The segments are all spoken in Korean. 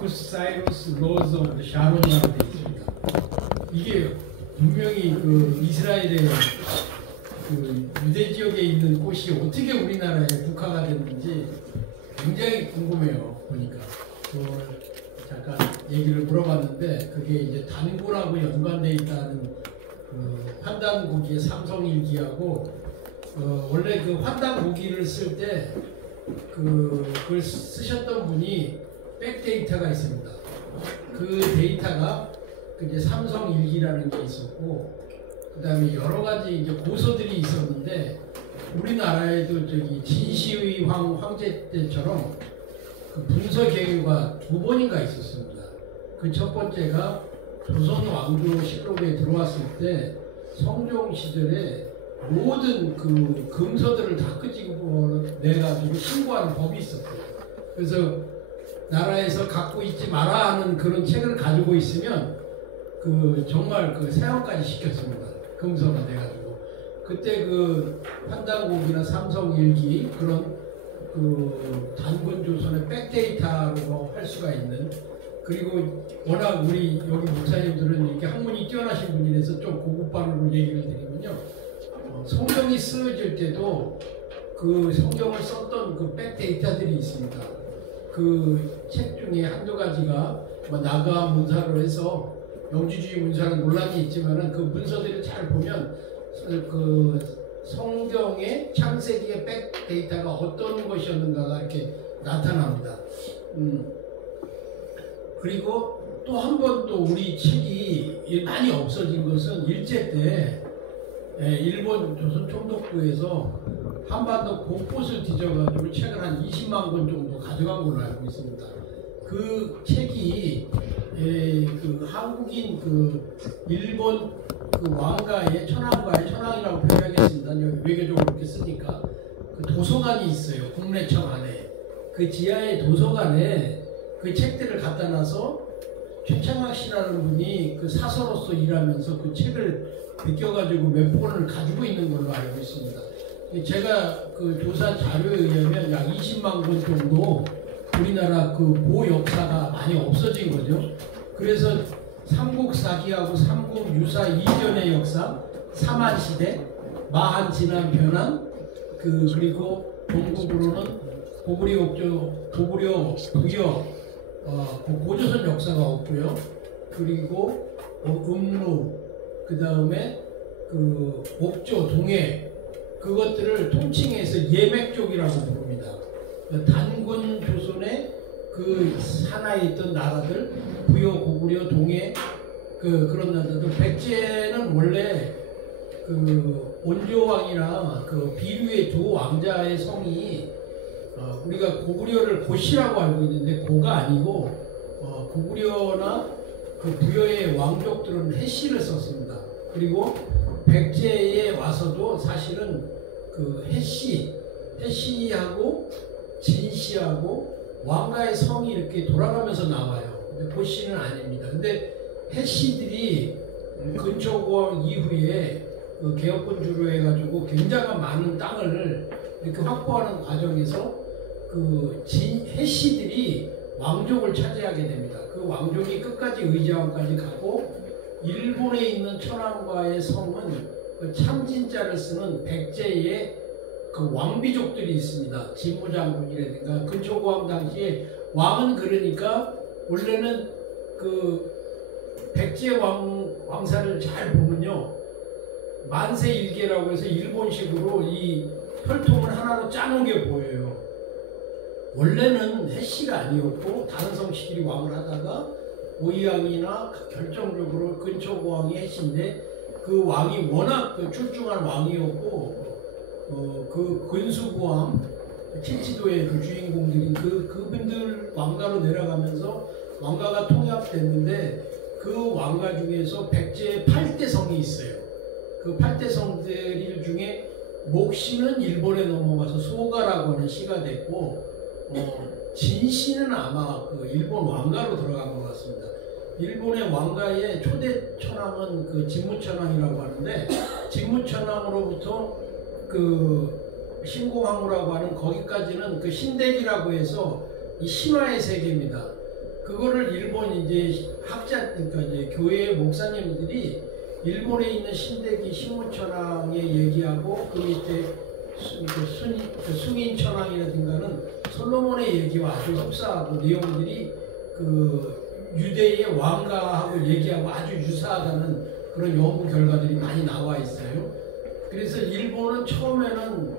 마르쿠스 사이러스 로즈 오브 샤론이라고 되어 있습니다. 이게 분명히 그 이스라엘의 그 유대 지역에 있는 꽃이 어떻게 우리나라에 국화가 됐는지 굉장히 궁금해요. 보니까 그걸 잠깐 얘기를 물어봤는데 그게 이제 단군하고 연관되어 있다는 그 환단고기의 삼성일기하고 원래 그 환단고기를 쓸 때 그걸 쓰셨던 분이 백데이터가 있습니다. 그 데이터가 이제 삼성일기라는 게 있었고 그 다음에 여러 가지 이제 고서들이 있었는데 우리나라에도 저기 진시의 황제 때처럼 그 분서 계류가 2번인가 있었습니다. 그 첫 번째가 조선 왕조 실록에 들어왔을 때 성종 시절에 모든 그 금서들을 다 끄집어 내가지고 신고하는 법이 있었어요. 그래서 나라에서 갖고 있지 마라 하는 그런 책을 가지고 있으면 그 정말 그 사형까지 시켰습니다. 금서가 돼가지고 그때 그 환단고기나 삼성일기 그런 그 단군 조선의 백데이터로 할 수가 있는 그리고 워낙 우리 여기 목사님들은 이렇게 학문이 뛰어나신 분이라서 좀 고급반으로 얘기를 드리면요. 성경이 쓰여질 때도 그 성경을 썼던 그 백데이터들이 있습니다. 그 책 중에 한두 가지가 뭐 나가 문사로 해서 영지주의 문사는 논란이 있지만은 그 문서들을 잘 보면 그 성경의 창세기의 백데이터가 어떤 것이었는가가 이렇게 나타납니다. 그리고 또 한 번 또 우리 책이 많이 없어진 것은 일제 때 일본 조선 총독부에서 한반도 곳곳을 뒤져가지고 책을 한 20만 권 정도 가져간 걸로 알고 있습니다. 그 책이 그 한국인 그 일본 그 왕가의 천황이라고 표현하겠습니다. 외교적으로 그렇게 쓰니까 그 도서관이 있어요. 국내청 안에 그 지하의 도서관에 그 책들을 갖다 놔서 최창학 씨라는 분이 그 사서로서 일하면서 그 책을 베껴가지고 몇 권을 가지고 있는 걸로 알고 있습니다. 제가 그 조사 자료에 의하면 약 20만 권 정도 우리나라 그 모 역사가 많이 없어진 거죠. 그래서 삼국사기하고 삼국유사 이전의 역사, 삼한시대, 마한 진한 변한 그리고 동국으로는 고구려 부여 고조선 역사가 없고요. 그리고 음루 그 다음에 그 옥조 동해 그것들을 통칭해서 예맥족이라고 부릅니다. 단군 조선의 그 산하에 있던 나라들 부여 고구려 동해 그런 나라들 백제는 원래 그 온조왕이나 그 비류의 두 왕자의 성이 우리가 고구려를 고시라고 알고 있는데 고가 아니고 고구려나 그 부여의 왕족들은 해씨를 썼습니다. 그리고 백제에 와서도 사실은 그 해씨하고 진씨하고 왕가의 성이 이렇게 돌아가면서 나와요. 근데 고씨는 아닙니다. 근데 해씨들이 근초고원 이후에 그 개혁군주로 해가지고 굉장한 많은 땅을 이렇게 확보하는 과정에서 그 해씨들이 왕족을 차지하게 됩니다. 그 왕족이 끝까지 의지왕까지 가고 일본에 있는 천황과의 성은 그 참진자를 쓰는 백제의 그 왕비족들이 있습니다. 진무장군이라든가 근초고왕 당시에 왕은 그러니까 원래는 그 백제 왕사를 잘 보면요. 만세일계라고 해서 일본식으로 이 혈통을 하나로 짜놓은 게 보여요. 원래는 해씨가 아니었고 다른 성씨들이 왕을 하다가 오이왕이나 결정적으로 근초고왕이 해씨인데 그 왕이 워낙 그 출중한 왕이었고 그 근수고왕 칠지도의 그 주인공들인 그분들 왕가로 내려가면서 왕가가 통합됐는데 그 왕가 중에서 백제의 8대 성이 있어요. 그 8대 성들 중에 목시는 일본에 넘어가서 소가라고 하는 시가 됐고 진시는 아마 그 일본 왕가로 들어간 것 같습니다. 일본의 왕가의 초대 천황은 그 진무천황이라고 하는데 진무천황으로부터 그 신공항우라고 하는 거기까지는 그 신대기라고 해서 이 신화의 세계입니다. 그거를 일본 이제 학자, 그러니까 이제 교회 목사님들이 일본에 있는 신대기 신무천황의 얘기하고 그 밑에 숭인 천황이라든가는 솔로몬의 얘기와 아주 흡사하고 내용들이 그 유대의 왕가하고 얘기하고 아주 유사하다는 그런 연구 결과들이 많이 나와 있어요. 그래서 일본은 처음에는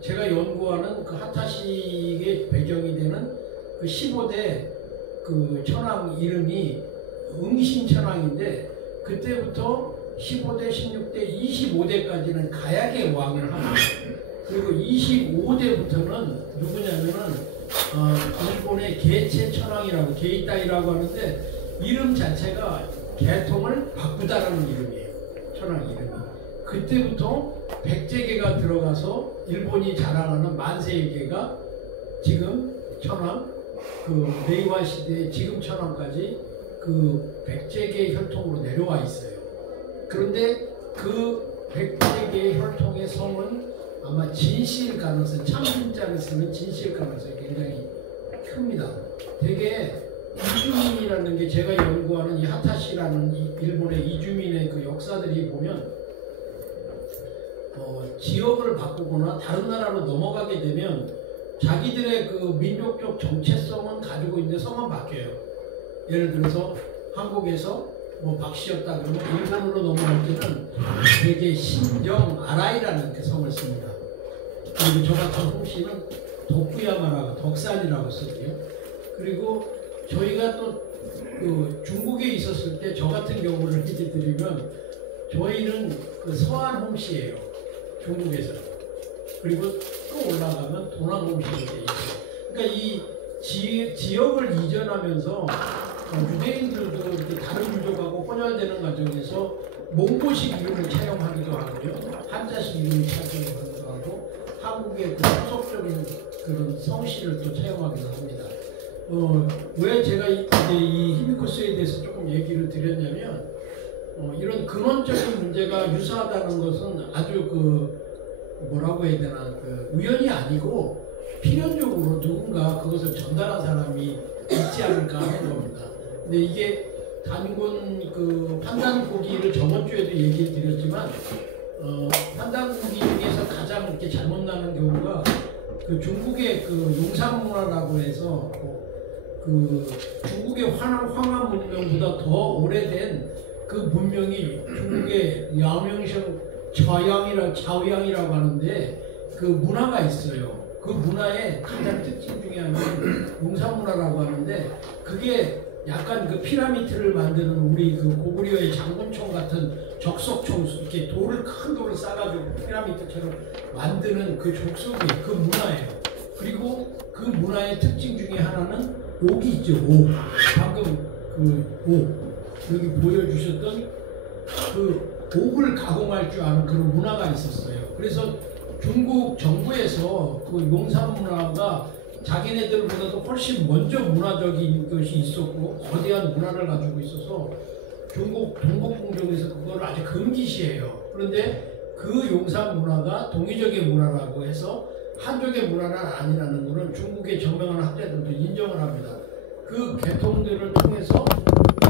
제가 연구하는 그 하타식의 배경이 되는 그 15대 그 천황 이름이 응신천황인데 그때부터 15대, 16대, 25대까지는 가야계 왕을 하고 그리고 25대부터는 누구냐면은 일본의 개체천황이라고 게이타이라고 하는데 이름 자체가 계통을 바꾸다라는 이름이에요. 천황 이름이. 그때부터 백제계가 들어가서 일본이 자랑하는 만세계가 지금 천황, 그 메이와 시대의 지금 천황까지 그 백제계 혈통으로 내려와 있어요. 그런데 그 백제계 혈통의 성은 아마 진실 가능성, 참신자를 쓰는 진실 가능성이 굉장히 큽니다. 되게 이주민이라는 게 제가 연구하는 이 하타시라는 일본의 이주민의 그 역사들이 보면 지역을 바꾸거나 다른 나라로 넘어가게 되면 자기들의 그 민족적 정체성은 가지고 있는데 성은 바뀌어요. 예를 들어서 한국에서 뭐 박씨였다 그러면 일본으로 넘어갈 때는 되게 신정 아라이라는 그 성을 씁니다. 그리고 저 같은 홍씨는 도쿠야마라고 덕산이라고 쓰고요. 그리고 저희가 또 그 중국에 있었을 때 저 같은 경우를 드리면 저희는 그 서안 홍씨예요. 중국에서. 그리고 또 올라가면 도남 홍씨로 돼 있어요. 그러니까 이 지역을 이전하면서 유대인들도 이렇게 다른 민족하고 혼혈되는 과정에서 몽고식 이름을 차용하기도 하고요. 한자식 이름을 차용하기도 하고 한국의 그 후속적인 그런 성씨를 또 차용하기도 합니다. 왜 제가 이제 이 히비코스에 대해서 조금 얘기를 드렸냐면 이런 근원적인 문제가 유사하다는 것은 아주 뭐라고 해야 되나 우연이 아니고 필연적으로 누군가 그것을 전달한 사람이 있지 않을까 하는 겁니다. 근데 이게 단군 그 판단고기를 저번 주에도 얘기를 드렸지만 판단고기 중에서 가장 이렇게 잘못 나는 경우가 그 중국의 그 용산문화라고 해서 그 중국의 황하 문명보다 더 오래된 그 문명이 중국의 야명성 자오양이라고 하는데 그 문화가 있어요. 그 문화의 가장 특징 중에 하나는 용산문화라고 하는데 그게 약간 그 피라미드를 만드는 우리 그 고구려의 장군총 같은 적석총 이렇게 큰 돌을 싸가지고 피라미드처럼 만드는 그 족속이 그 문화예요. 그리고 그 문화의 특징 중에 하나는 옥이 있죠. 옥. 방금 그 옥. 여기 보여주셨던 그 옥을 가공할 줄 아는 그런 문화가 있었어요. 그래서 중국 정부에서 그 용산 문화가 자기네들보다도 훨씬 먼저 문화적인 것이 있었고 거대한 문화를 가지고 있어서 중국 동북공정에서 그걸 아주 금기시해요. 그런데 그 용산 문화가 동이족의 문화라고 해서 한족의 문화는 아니라는 것은 중국의 정명한 학자들도 인정을 합니다. 그 계통들을 통해서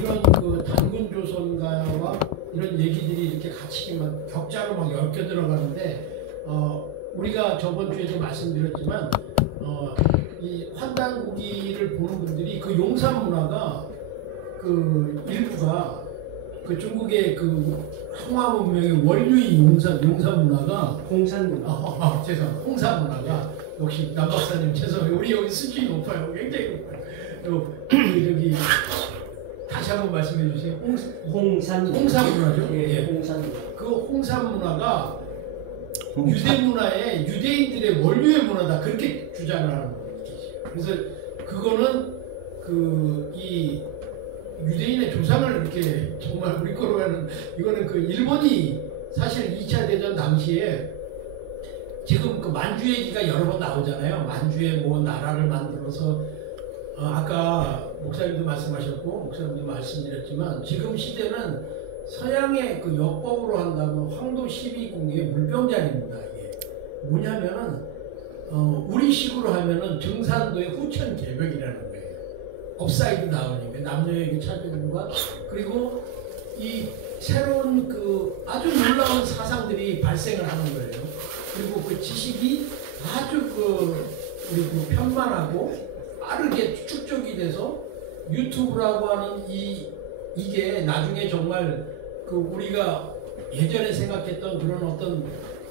이런 그 단군조선가와 이런 얘기들이 이렇게 같이 막 격자로 막 엮여 들어가는데 우리가 저번 주에도 말씀드렸지만 이 환단고기를 보는 분들이 그 용산 문화가 그 일부가 그 중국의 그 홍화 문명의 원류인 용산 문화가 홍산 문화. 죄송합니다. 홍산 문화가 역시 남 박사님 죄송해요. 우리 여기 수준이 높아요. 굉장히 높아요. 저기 다시 한번 말씀해 주세요. 홍산 문화죠. 예, 홍산. 그 홍산 문화가 유대 문화의 유대인들의 원류의 문화다 그렇게 주장을 하는 거예요. 그래서 그거는 이 유대인의 조상을 이렇게 정말 우리 거로 하는 이거는 그 일본이 사실 2차 대전 당시에 지금 그 만주 얘기가 여러 번 나오잖아요. 만주에 뭐 나라를 만들어서 아까 목사님도 말씀하셨고 목사님도 말씀드렸지만 지금 시대는 서양의 그 역법으로 한다면 황도 12궁의 물병자리입니다. 이게 뭐냐면은 우리식으로 하면은 증산도의 후천 개벽이라는 거예요. 업사이드 다운이니까 남녀에게 차별과 그리고 이 새로운 그 아주 놀라운 사상들이 발생을 하는 거예요. 그리고 그 지식이 아주 우리 편만하고 빠르게 축적이 돼서 유튜브라고 하는 이게 나중에 정말 우리가 예전에 생각했던 그런 어떤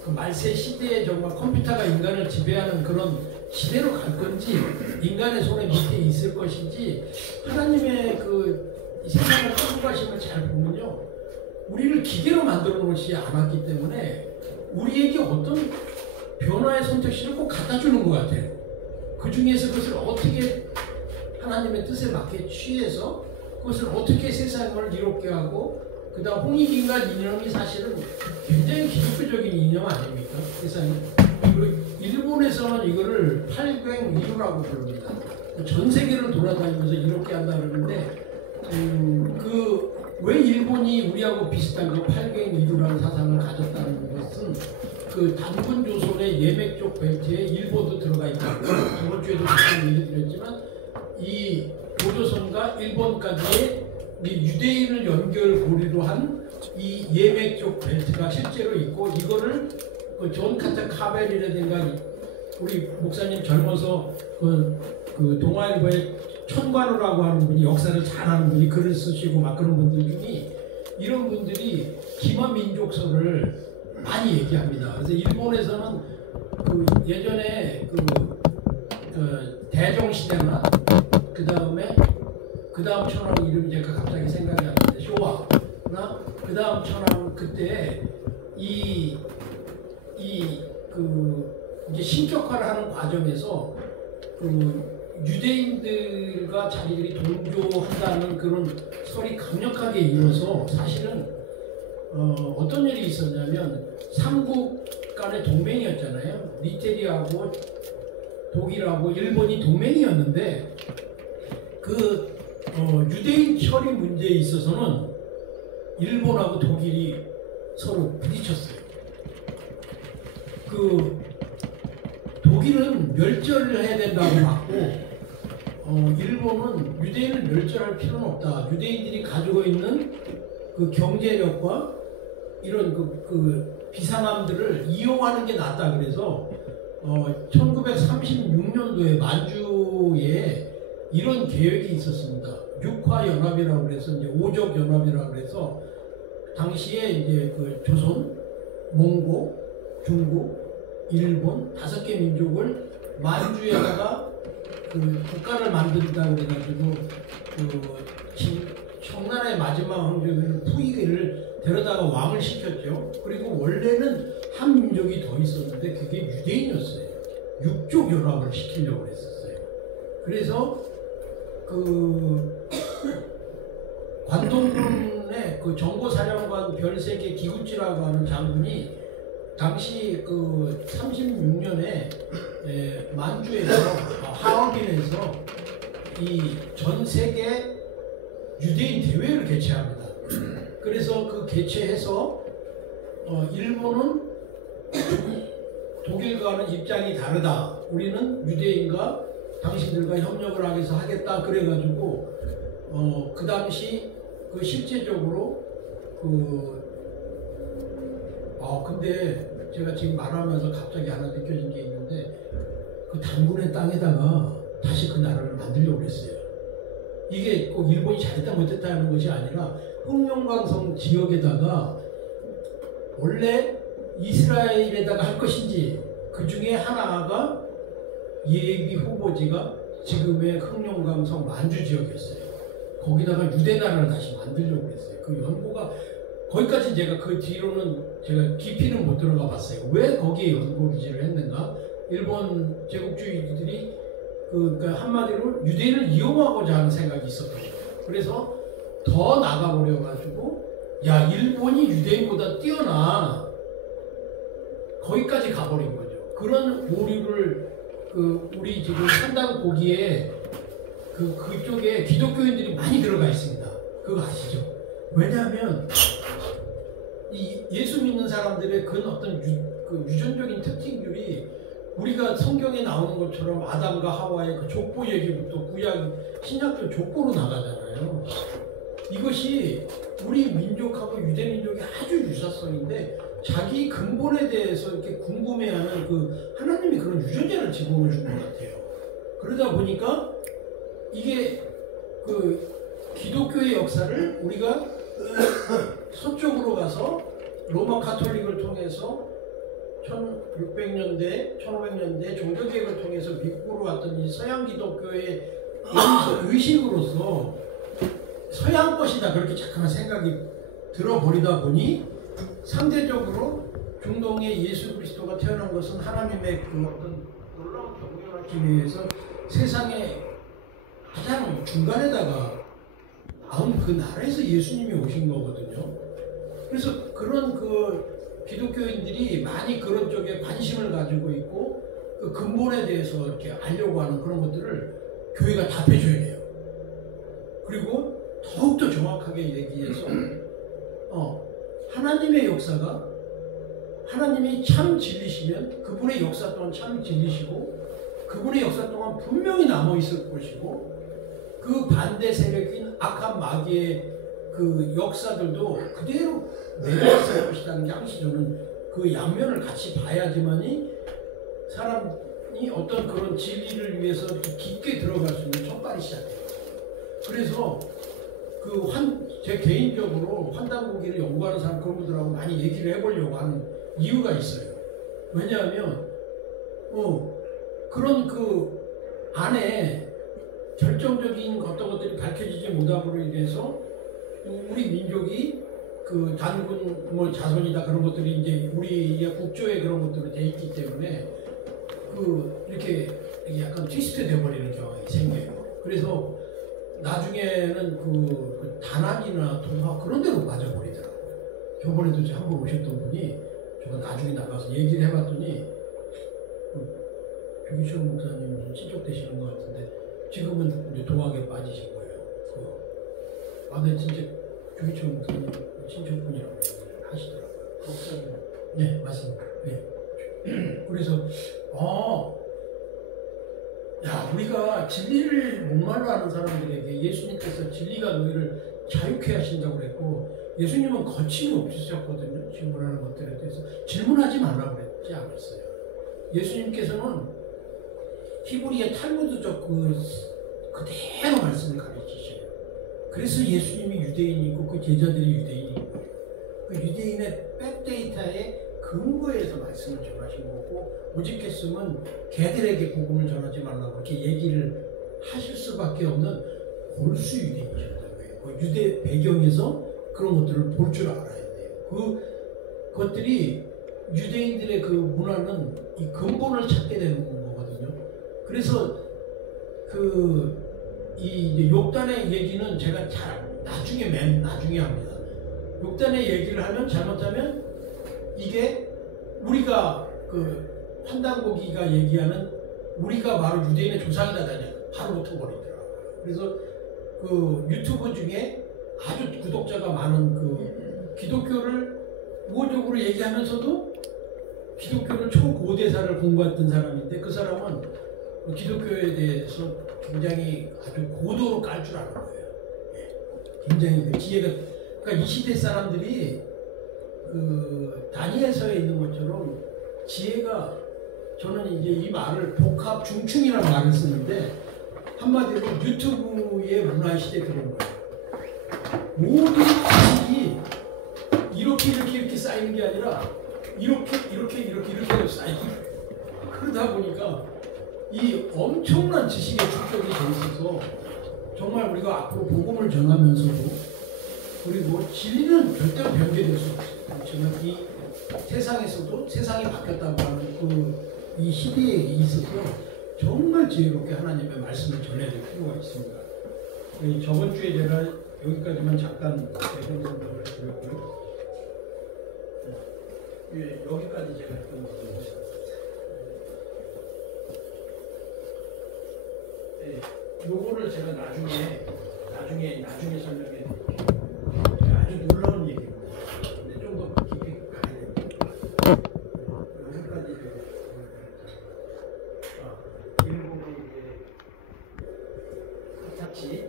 그 말세 시대에 정말 컴퓨터가 인간을 지배하는 그런 시대로 갈 건지 인간의 손에 밑에 있을 것인지 하나님의 이 세상을 끌고 가심을 잘 보면요. 우리를 기계로 만들어 놓지 않았기 때문에 우리에게 어떤 변화의 선택지를 꼭 갖다 주는 것 같아요. 그 중에서 그것을 어떻게 하나님의 뜻에 맞게 취해서 그것을 어떻게 세상을 이롭게 하고 그 다음 홍익인간 이념이 사실은 굉장히 기독교적인 이념 아닙니까? 세상에. 그리고 일본에서는 이거를 팔괭이루라고 부릅니다. 전 세계를 돌아다니면서 이렇게 한다 그러는데 왜 일본이 우리하고 비슷한 그 팔괭이루라는 사상을 가졌다는 것은 그 단군 조선의 예맥적 벨트에 일본도 들어가 있다고 저번 주에도 잠깐 얘기 드렸지만 이 도조선과 일본까지의 유대인을 연결고리로 한 이 예맥적 벨트가 실제로 있고 이거를 존 카터 카벨이라든가 우리 목사님 젊어서 그 동아일보의 천관우라고 하는 분이 역사를 잘 아는 분이 글을 쓰시고 막 그런 분들 중에 이런 분들이 기마민족설을 많이 얘기합니다. 그래서 일본에서는 예전에 대정시대나 그 다음 천황 이름이 제가 갑자기 생각이 안 나는데 쇼와나 그 다음 천황 그때 이제 신격화를 하는 과정에서 유대인들과 자기들이 동조한다는 그런 설이 강력하게 이어서 사실은 어떤 일이 있었냐면 삼국 간의 동맹이었잖아요. 이태리하고 독일하고 일본이 동맹이었는데 유대인 처리 문제에 있어서는 일본하고 독일이 서로 부딪혔어요. 독일은 멸절을 해야 된다고 봤고 일본은 유대인을 멸절할 필요는 없다. 유대인들이 가지고 있는 그 경제력과 이런 비상함들을 이용하는 게 낫다. 그래서 1936년도에 만주에 이런 계획이 있었습니다. 육화연합이라고 그래서 이제 오적 연합이라고 그래서 당시에 이제 조선, 몽고, 중국, 일본 5개 민족을 만주에다가 국가를 만든다고 해가지고 청나라의 마지막 황제를 푸이게를 데려다가 왕을 시켰죠. 그리고 원래는 한 민족이 더 있었는데 그게 유대인이었어요. 육족 연합을 시키려고 했었어요. 그래서 관동군의 정보사령관 별세계 기구찌라고 하는 장군이 당시 36년에 만주에서 하얼빈에서 이 전 세계 유대인 대회를 개최합니다. 그래서 개최해서 일본은 독일과는 입장이 다르다. 우리는 유대인과 당신들과 협력을 하기 위해서 하겠다. 그래가지고 그 당시 실제적으로 근데 제가 지금 말하면서 갑자기 하나 느껴진 게 있는데 단군의 땅에다가 다시 그 나라를 만들려고 그랬어요. 이게 꼭 일본이 잘했다 못했다 하는 것이 아니라 흑룡강성 지역에다가 원래 이스라엘에다가 할 것인지 그 중에 하나가 예비 후보지가 지금의 흑룡강성 만주 지역이었어요. 거기다가 유대 나라를 다시 만들려고 했어요. 그 연고가 거기까지 제가 그 뒤로는 제가 깊이는 못 들어가 봤어요. 왜 거기에 연고 기지를 했는가? 일본 제국주의들이 그러니까 한마디로 유대인을 이용하고자 하는 생각이 있었던 거예요. 그래서 더 나가버려가지고 일본이 유대인보다 뛰어나 거기까지 가버린 거죠. 그런 오류를 우리 지금 산당 고기에 그쪽에 기독교인들이 많이 들어가 있습니다. 그거 아시죠? 왜냐하면 이 예수 믿는 사람들의 어떤 유전적인 특징들이 우리가 성경에 나오는 것처럼 아담과 하와의 그 족보 얘기부터 구약 신약적 족보로 나가잖아요. 이것이 우리 민족하고 유대 민족이 아주 유사성인데 자기 근본에 대해서 이렇게 궁금해하는 그 하나님이 그런 유전자를 집어넣어 준 것 같아요. 그러다 보니까 이게 그 기독교의 역사를 우리가 서쪽으로 가서 로마 카톨릭을 통해서 1600년대, 1500년대 종교개혁을 통해서 미국으로 왔던 이 서양 기독교의 의식으로서 서양 것이다 그렇게 잠깐만 생각이 들어버리다 보니 상대적으로 중동의 예수 그리스도가 태어난 것은 하나님의 그 어떤 놀라운 경륜하기 위해서 세상의 가장 중간에다가 나온 그 나라에서 예수님이 오신 거거든요. 그래서 그런 그 기독교인들이 많이 그런 쪽에 관심을 가지고 있고 그 근본에 대해서 이렇게 알려고 하는 그런 것들을 교회가 답해줘야 돼요. 그리고 더욱더 정확하게 얘기해서 하나님의 역사가 하나님이 참 진리시면 그분의 역사 또한 참 진리시고 그분의 역사 동안 분명히 남아있을 것이고 그 반대 세력인 악한 마귀의 그 역사들도 그대로 내려왔을 것이라는 게 항시 저는 그 양면을 같이 봐야지만이 사람이 어떤 그런 진리를 위해서 깊게 들어갈 수 있는 첫발이 시작돼요. 그래서 제 개인적으로 환단고기를 연구하는 사람 그런 분들하고 많이 얘기를 해보려고 하는 이유가 있어요. 왜냐하면 그런 그 안에 결정적인 어떤 것들이 밝혀지지 못함으로 인해서 우리 민족이 그 단군 자손이다 그런 것들이 이제 우리의 국조에 그런 것들로 돼 있기 때문에 이렇게 약간 트위스트 되어버리는 경향이 생겨요. 그래서 나중에는 그 단안이나 도화 그런 데로 빠져버리더라고요. 저번에도 한 번 오셨던 분이 제가 나중에 나가서 얘기를 해봤더니 조기철 목사님 친척 되시는 것 같은데 지금은 이제 도학에 빠지신 거예요. 근데 진짜 조기철 목사님 친척분이라고 하시더라고요. 목사님. 네, 맞습니다. 네. 그래서 우리가 진리를 목말라 하는 사람들에게 예수님께서 진리가 너희를 자유케 하신다고 그랬고 예수님은 거침이 없으셨거든요. 질문하는 것들에 대해서 질문하지 말라고 그랬지 않았어요. 예수님께서는 히브리의 탈무드적 그대로 말씀을 가르치셔요. 그래서 예수님이 유대인이고 그 제자들이 유대인인 거예요. 그 유대인의 백데이터에 근거해서 말씀을 전하신 거고 오직했으면 개들에게 복음을 전하지 말라고 이렇게 얘기를 하실 수밖에 없는 골수 유대인이셨다는 거예요. 그 유대 배경에서 그런 것들을 볼 줄 알아야 돼요. 그것들이 유대인들의 그 문화는 이 근본을 찾게 되는 거거든요. 그래서 이 욕단의 얘기는 제가 맨 나중에 합니다. 욕단의 얘기를 하면 잘못하면 이게 우리가 그 환단고기가 얘기하는 우리가 바로 유대인의 조상이다 바로 붙어버리더라고요. 그래서 그 유튜브 중에 아주 구독자가 많은 그 기독교를 우호적으로 얘기하면서도 기독교를 초고대사를 공부했던 사람인데 그 사람은 그 기독교에 대해서 굉장히 아주 고도로 깔 줄 아는 거예요. 굉장히 그 지혜가 그러니까 이 시대 사람들이 그 다니엘서에 있는 것처럼 지혜가 저는 이제 이 말을 복합 중충이라는 말을 쓰는데 한마디로 유튜브의 문화 시대에 들어온 거예요. 모든 지식이 이렇게 쌓이는 게 아니라 이렇게 쌓이는 거예요. 그러다 보니까 이 엄청난 지식의 축적이 돼 있어서 정말 우리가 앞으로 복음을 전하면서도 그리고 진리는 절대로 변개될 수 없어요. 그렇지만 이 세상에서도 세상이 바뀌었다고 하는 이 시대에 있어서 정말 지혜롭게 하나님의 말씀을 전해야 될 필요가 있습니다. 저번 주에 제가 여기까지만 잠깐 대변 설명을 드렸고요. 여기까지 제가 했던 것입니다. 요거를 제가 나중에 설명해 드릴게요. 아주 놀라운 얘기입니다. 근데 좀 더 깊게 가야 됩니다. 여기까지 하타치.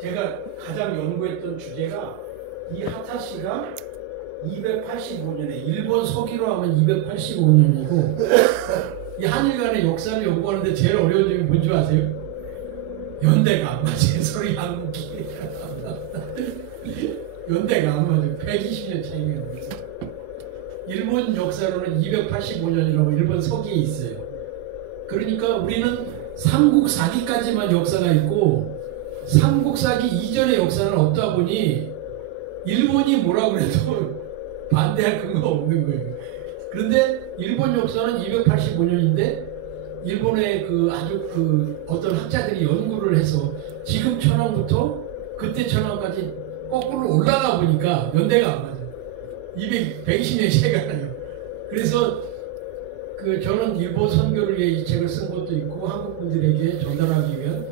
제가 가장 연구했던 주제가 이 하타시가 285년에 일본 서기로 하면 285년이고 이 한일 간의 역사를 연구하는데 제일 어려운 점이 뭔지 아세요? 연대가 안 맞아요. 서로 양국이 연대가 안 맞아요. 120년 차이가 나요. 일본 역사로는 285년이라고 일본 서기에 있어요. 그러니까 우리는 삼국사기까지만 역사가 있고 삼국사기 이전의 역사는 없다 보니 일본이 뭐라고 해도 반대할 근거가 없는 거예요. 그런데 일본 역사는 285년인데 일본의 그 아주 그 어떤 학자들이 연구를 해서 지금 천황부터 그때 천황까지 거꾸로 올라가 보니까 연대가 안 맞아요. 120년 차이가 나요. 그래서 그 저는 일본 선교를 위해 이 책을 쓴 것도 있고 한국 분들에게 전달하기 위한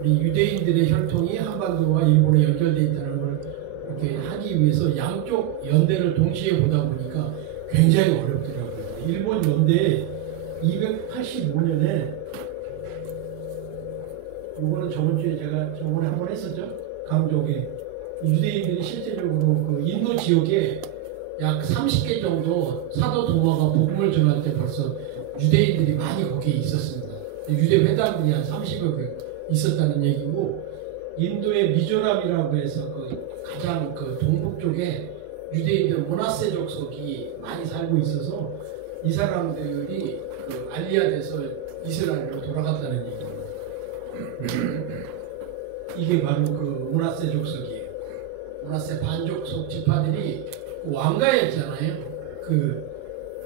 우리 유대인들의 혈통이 한반도와 일본에 연결되어 있다는 걸 이렇게 하기 위해서 양쪽 연대를 동시에 보다 보니까 굉장히 어렵더라고요. 일본 연대 285년에 이거는 저번 주에 제가 저번에 한번 했었죠. 강족에 유대인들이 실제적으로 그 인도 지역에 약 30개 정도 사도 동화가 복음을 전할 때 벌써 유대인들이 많이 거기에 있었습니다. 유대 회당들이 한 30여 개 있었다는 얘기고 인도의 미조람이라고 해서 그 가장 그 동북 쪽에 유대인들 모나세 족속이 많이 살고 있어서 이 사람들이 그 알리아돼서 이스라엘로 돌아갔다는 얘기입니다. 이게 바로 그 모나세 족속이에요. 모나세 반족속 지파들이 왕가였잖아요. 그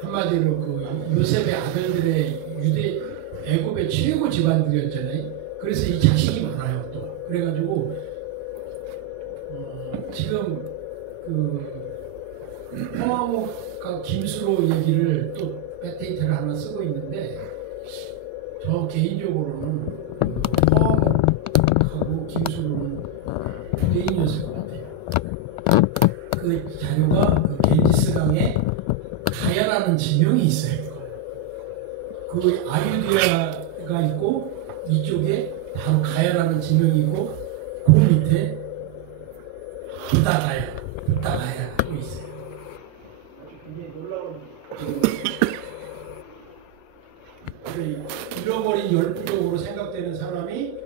한마디로 그 요셉의 아들들의 유대 애굽의 최고 집안들이었잖아요. 그래서 이 자식이 많아요. 또 그래가지고 지금 그 허화목과 김수로 얘기를 또 백데이터를 하나 쓰고 있는데 저 개인적으로는 허화목하고 김수로는 유대인이었을 것 같아요. 그 자료가 그 겐지스강에 가야라는 지명이 있어요. 그 아유디아가 있고 이쪽에 바로 가야라는 지명이 있고 그 밑에 부다가야 하고 있어요. 굉장히 놀라운 잃어버린 열부족으로 생각되는 사람이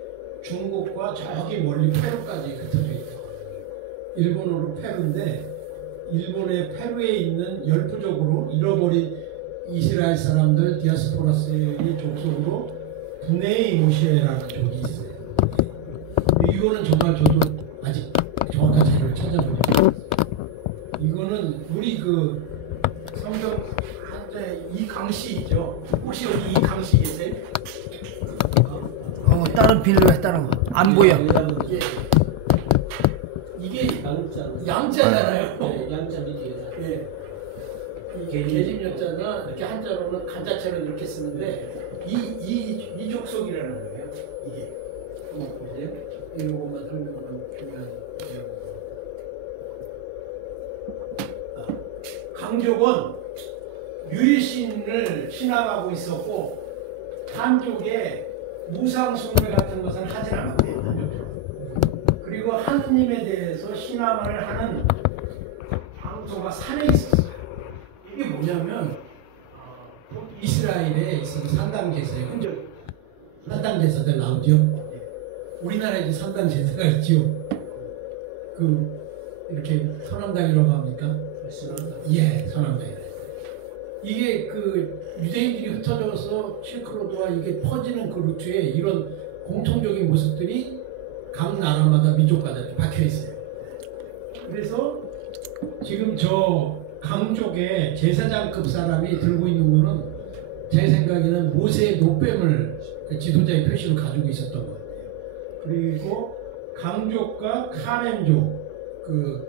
중국과 저기 멀리 페루까지 흩어져 있다. 일본어로 페루인데 일본의 페루에 있는 열부족으로 잃어버린 이스라엘 사람들 디아스포라스의 족속으로 분에이 모시에라는 족이 있어요. 이거는 정말 저도 아직 정확한 자료를 찾아보지 못했어요. 이거는 우리 그 성경 한자에 이강씨 있죠? 혹시 여기 이강씨 계세요? 다른 빌로 해, 다른 거. 안 보여. 이게 양자잖아요. 네, 양자 밑에. 예. 계집 여자가 이렇게 한자로는 간자체로 이렇게 쓰는데 이 족속이라는 거예요. 이게 한번 보세요. 이것만 설명하면 중요한 거예요. 강족은 유일신을 신앙하고 있었고 한족에 무상숭배 같은 것은 하지 않았대요. 그리고 하느님에 대해서 신앙을 하는 장소가 산에 있었어요. 이게 뭐냐면 이스라엘에 있어서 산당제사의 흔적, 산당제사들 나오죠. 우리나라에도 산당제사가 있죠. 그 이렇게 선암당이라고 합니까? 예, 선암당이래. 이게 그 유대인들이 흩어져서 실크로드와 이게 퍼지는 그 루트에 이런 공통적인 모습들이 각 나라마다 민족마다 이렇게 박혀 있어요. 그래서 지금 저 강족에 제사장급 사람이 들고 있는 거는 제 생각에는 모세의 노뱀을 지도자의 표시로 가지고 있었던 것 같아요. 그리고 강족과 카렌족, 그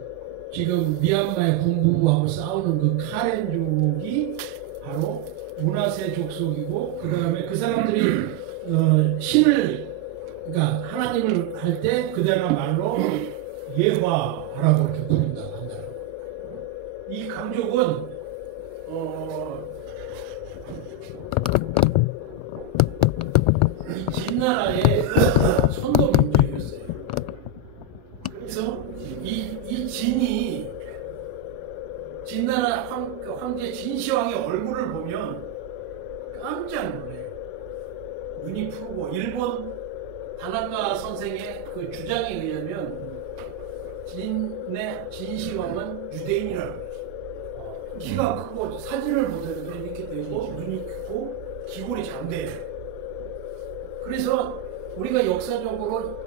지금 미얀마의 군부하고 싸우는 그 카렌족이 바로 문하세 족속이고, 그 다음에 그 사람들이 신을, 그러니까 하나님을 할 때 그대나 말로 예화라고 이렇게 부른다고 한다. 이 강족은 이 진나라의 선도 민족이에요. 다나카 선생의 그 주장에 의하면 진시황은 유대인이라고 해요. 키가 크고 사진을 보더라도 이렇게 되고 눈이 크고 기골이 장대해요. 그래서 우리가 역사적으로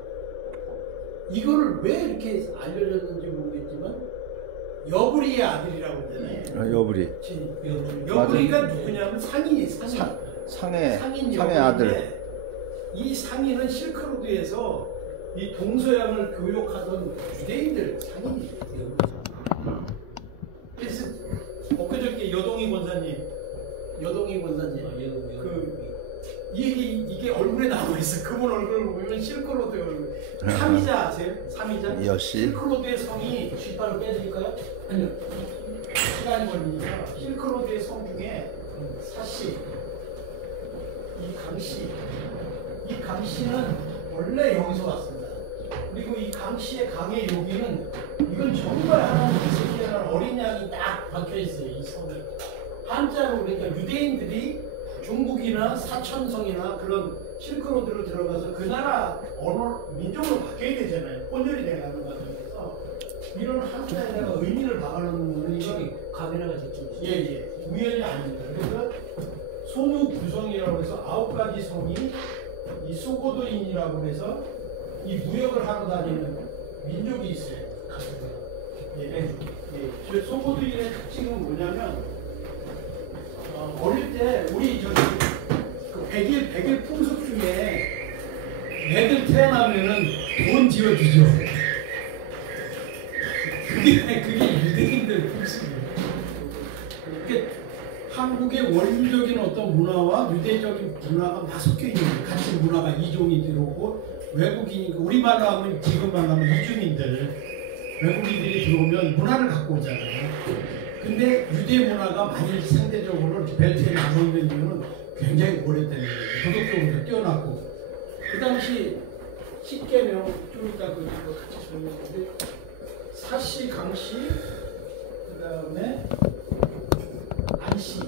이거를 왜 이렇게 알려졌는지 모르겠지만 여부리의 아들이라고 하잖아요. 여부리. 여부리가 누구냐면 상인이 상의 상인 아들. 여부리인데 이 상인은 실크로드에서 이 동서양을 교육하던 유대인들 상인이에요. 그래서 엊그저께 여동희 권사님 이게 얼굴에 나와 있어. 그분 얼굴을 보면 실크로드의 얼굴. 삼이자 아세요? 삼이자? 여시. 실크로드의 성이 뒷발을 빼드릴까요? 아니요. 시간이 걸리니까 실크로드의 성 중에 사씨, 이 강씨는 원래 여기서 왔습니다. 그리고 이 강씨의 강의 여기는 이건 정말 하나님 이스라엘 어린 양이 딱 박혀 있어요. 이 성이 한자로 그러니까 유대인들이 중국이나 사천성이나 그런 실크로드로 들어가서 그 나라 언어 민족으로 바뀌어야 되잖아요. 혼혈이 돼가는 과정에서 이런 한자에다가 의미를 박아놓는 거는 이건 카메라가 직접 예 우연이 아닙니다. 그래서 소무 구성이라고 해서 9가지 성이 이 소고도인이라고 해서 이 무역을 하러 다니는 민족이 있어요. 예. 소고도인의 특징은 뭐냐면 어릴 때 우리 저기 그 100일 풍습 중에 애들 태어나면은 돈 지어주죠. 그게 유대인들 풍습이에요. 그게 한국의 원류적인 어떤 문화와 유대적인 문화가 막 섞여 있는 거예요. 같이 문화가 이종이 들어오고 외국인이니까 우리말로 하면 지금 말로 하면 이주민들 외국인들이 들어오면 문화를 갖고 오잖아요. 근데 유대 문화가 만일 상대적으로 벨트에 남아있는 이유는 굉장히 오래된 거예요. 도덕적으로 뛰어났고 그 당시 10계명 좀 이따 그거 같이 설명했는데 사씨, 강씨 그 다음에 안씨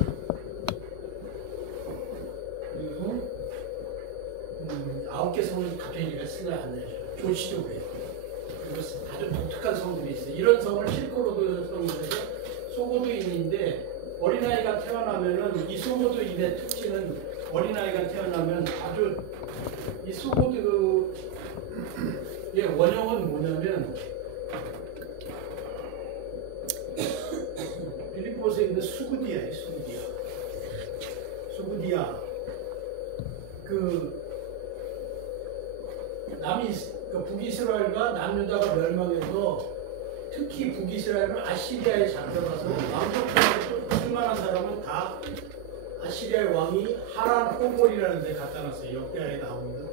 그리고 9개 성을 갑자기 제가 생각 안 나죠. 조치도 그래요. 그리고 아주 독특한 성들이 있어요. 이런 성을 실크로드 성이라서 소고도인인데 어린아이가 태어나면은 이 소고도인의 특징은 어린아이가 태어나면 아주 이 소고도의 원형은 뭐냐면 빌립보서에 있는 수구디아예요. 수구디아 그 북이스라엘과 남유다가 멸망해서 특히 북이스라엘은 아시리아에 잡혀가서 왕족하고 쓸만한 사람은 다 아시리아의 왕이 하란 호골이라는 데 갖다 놨어요. 역대하에 나옵니다.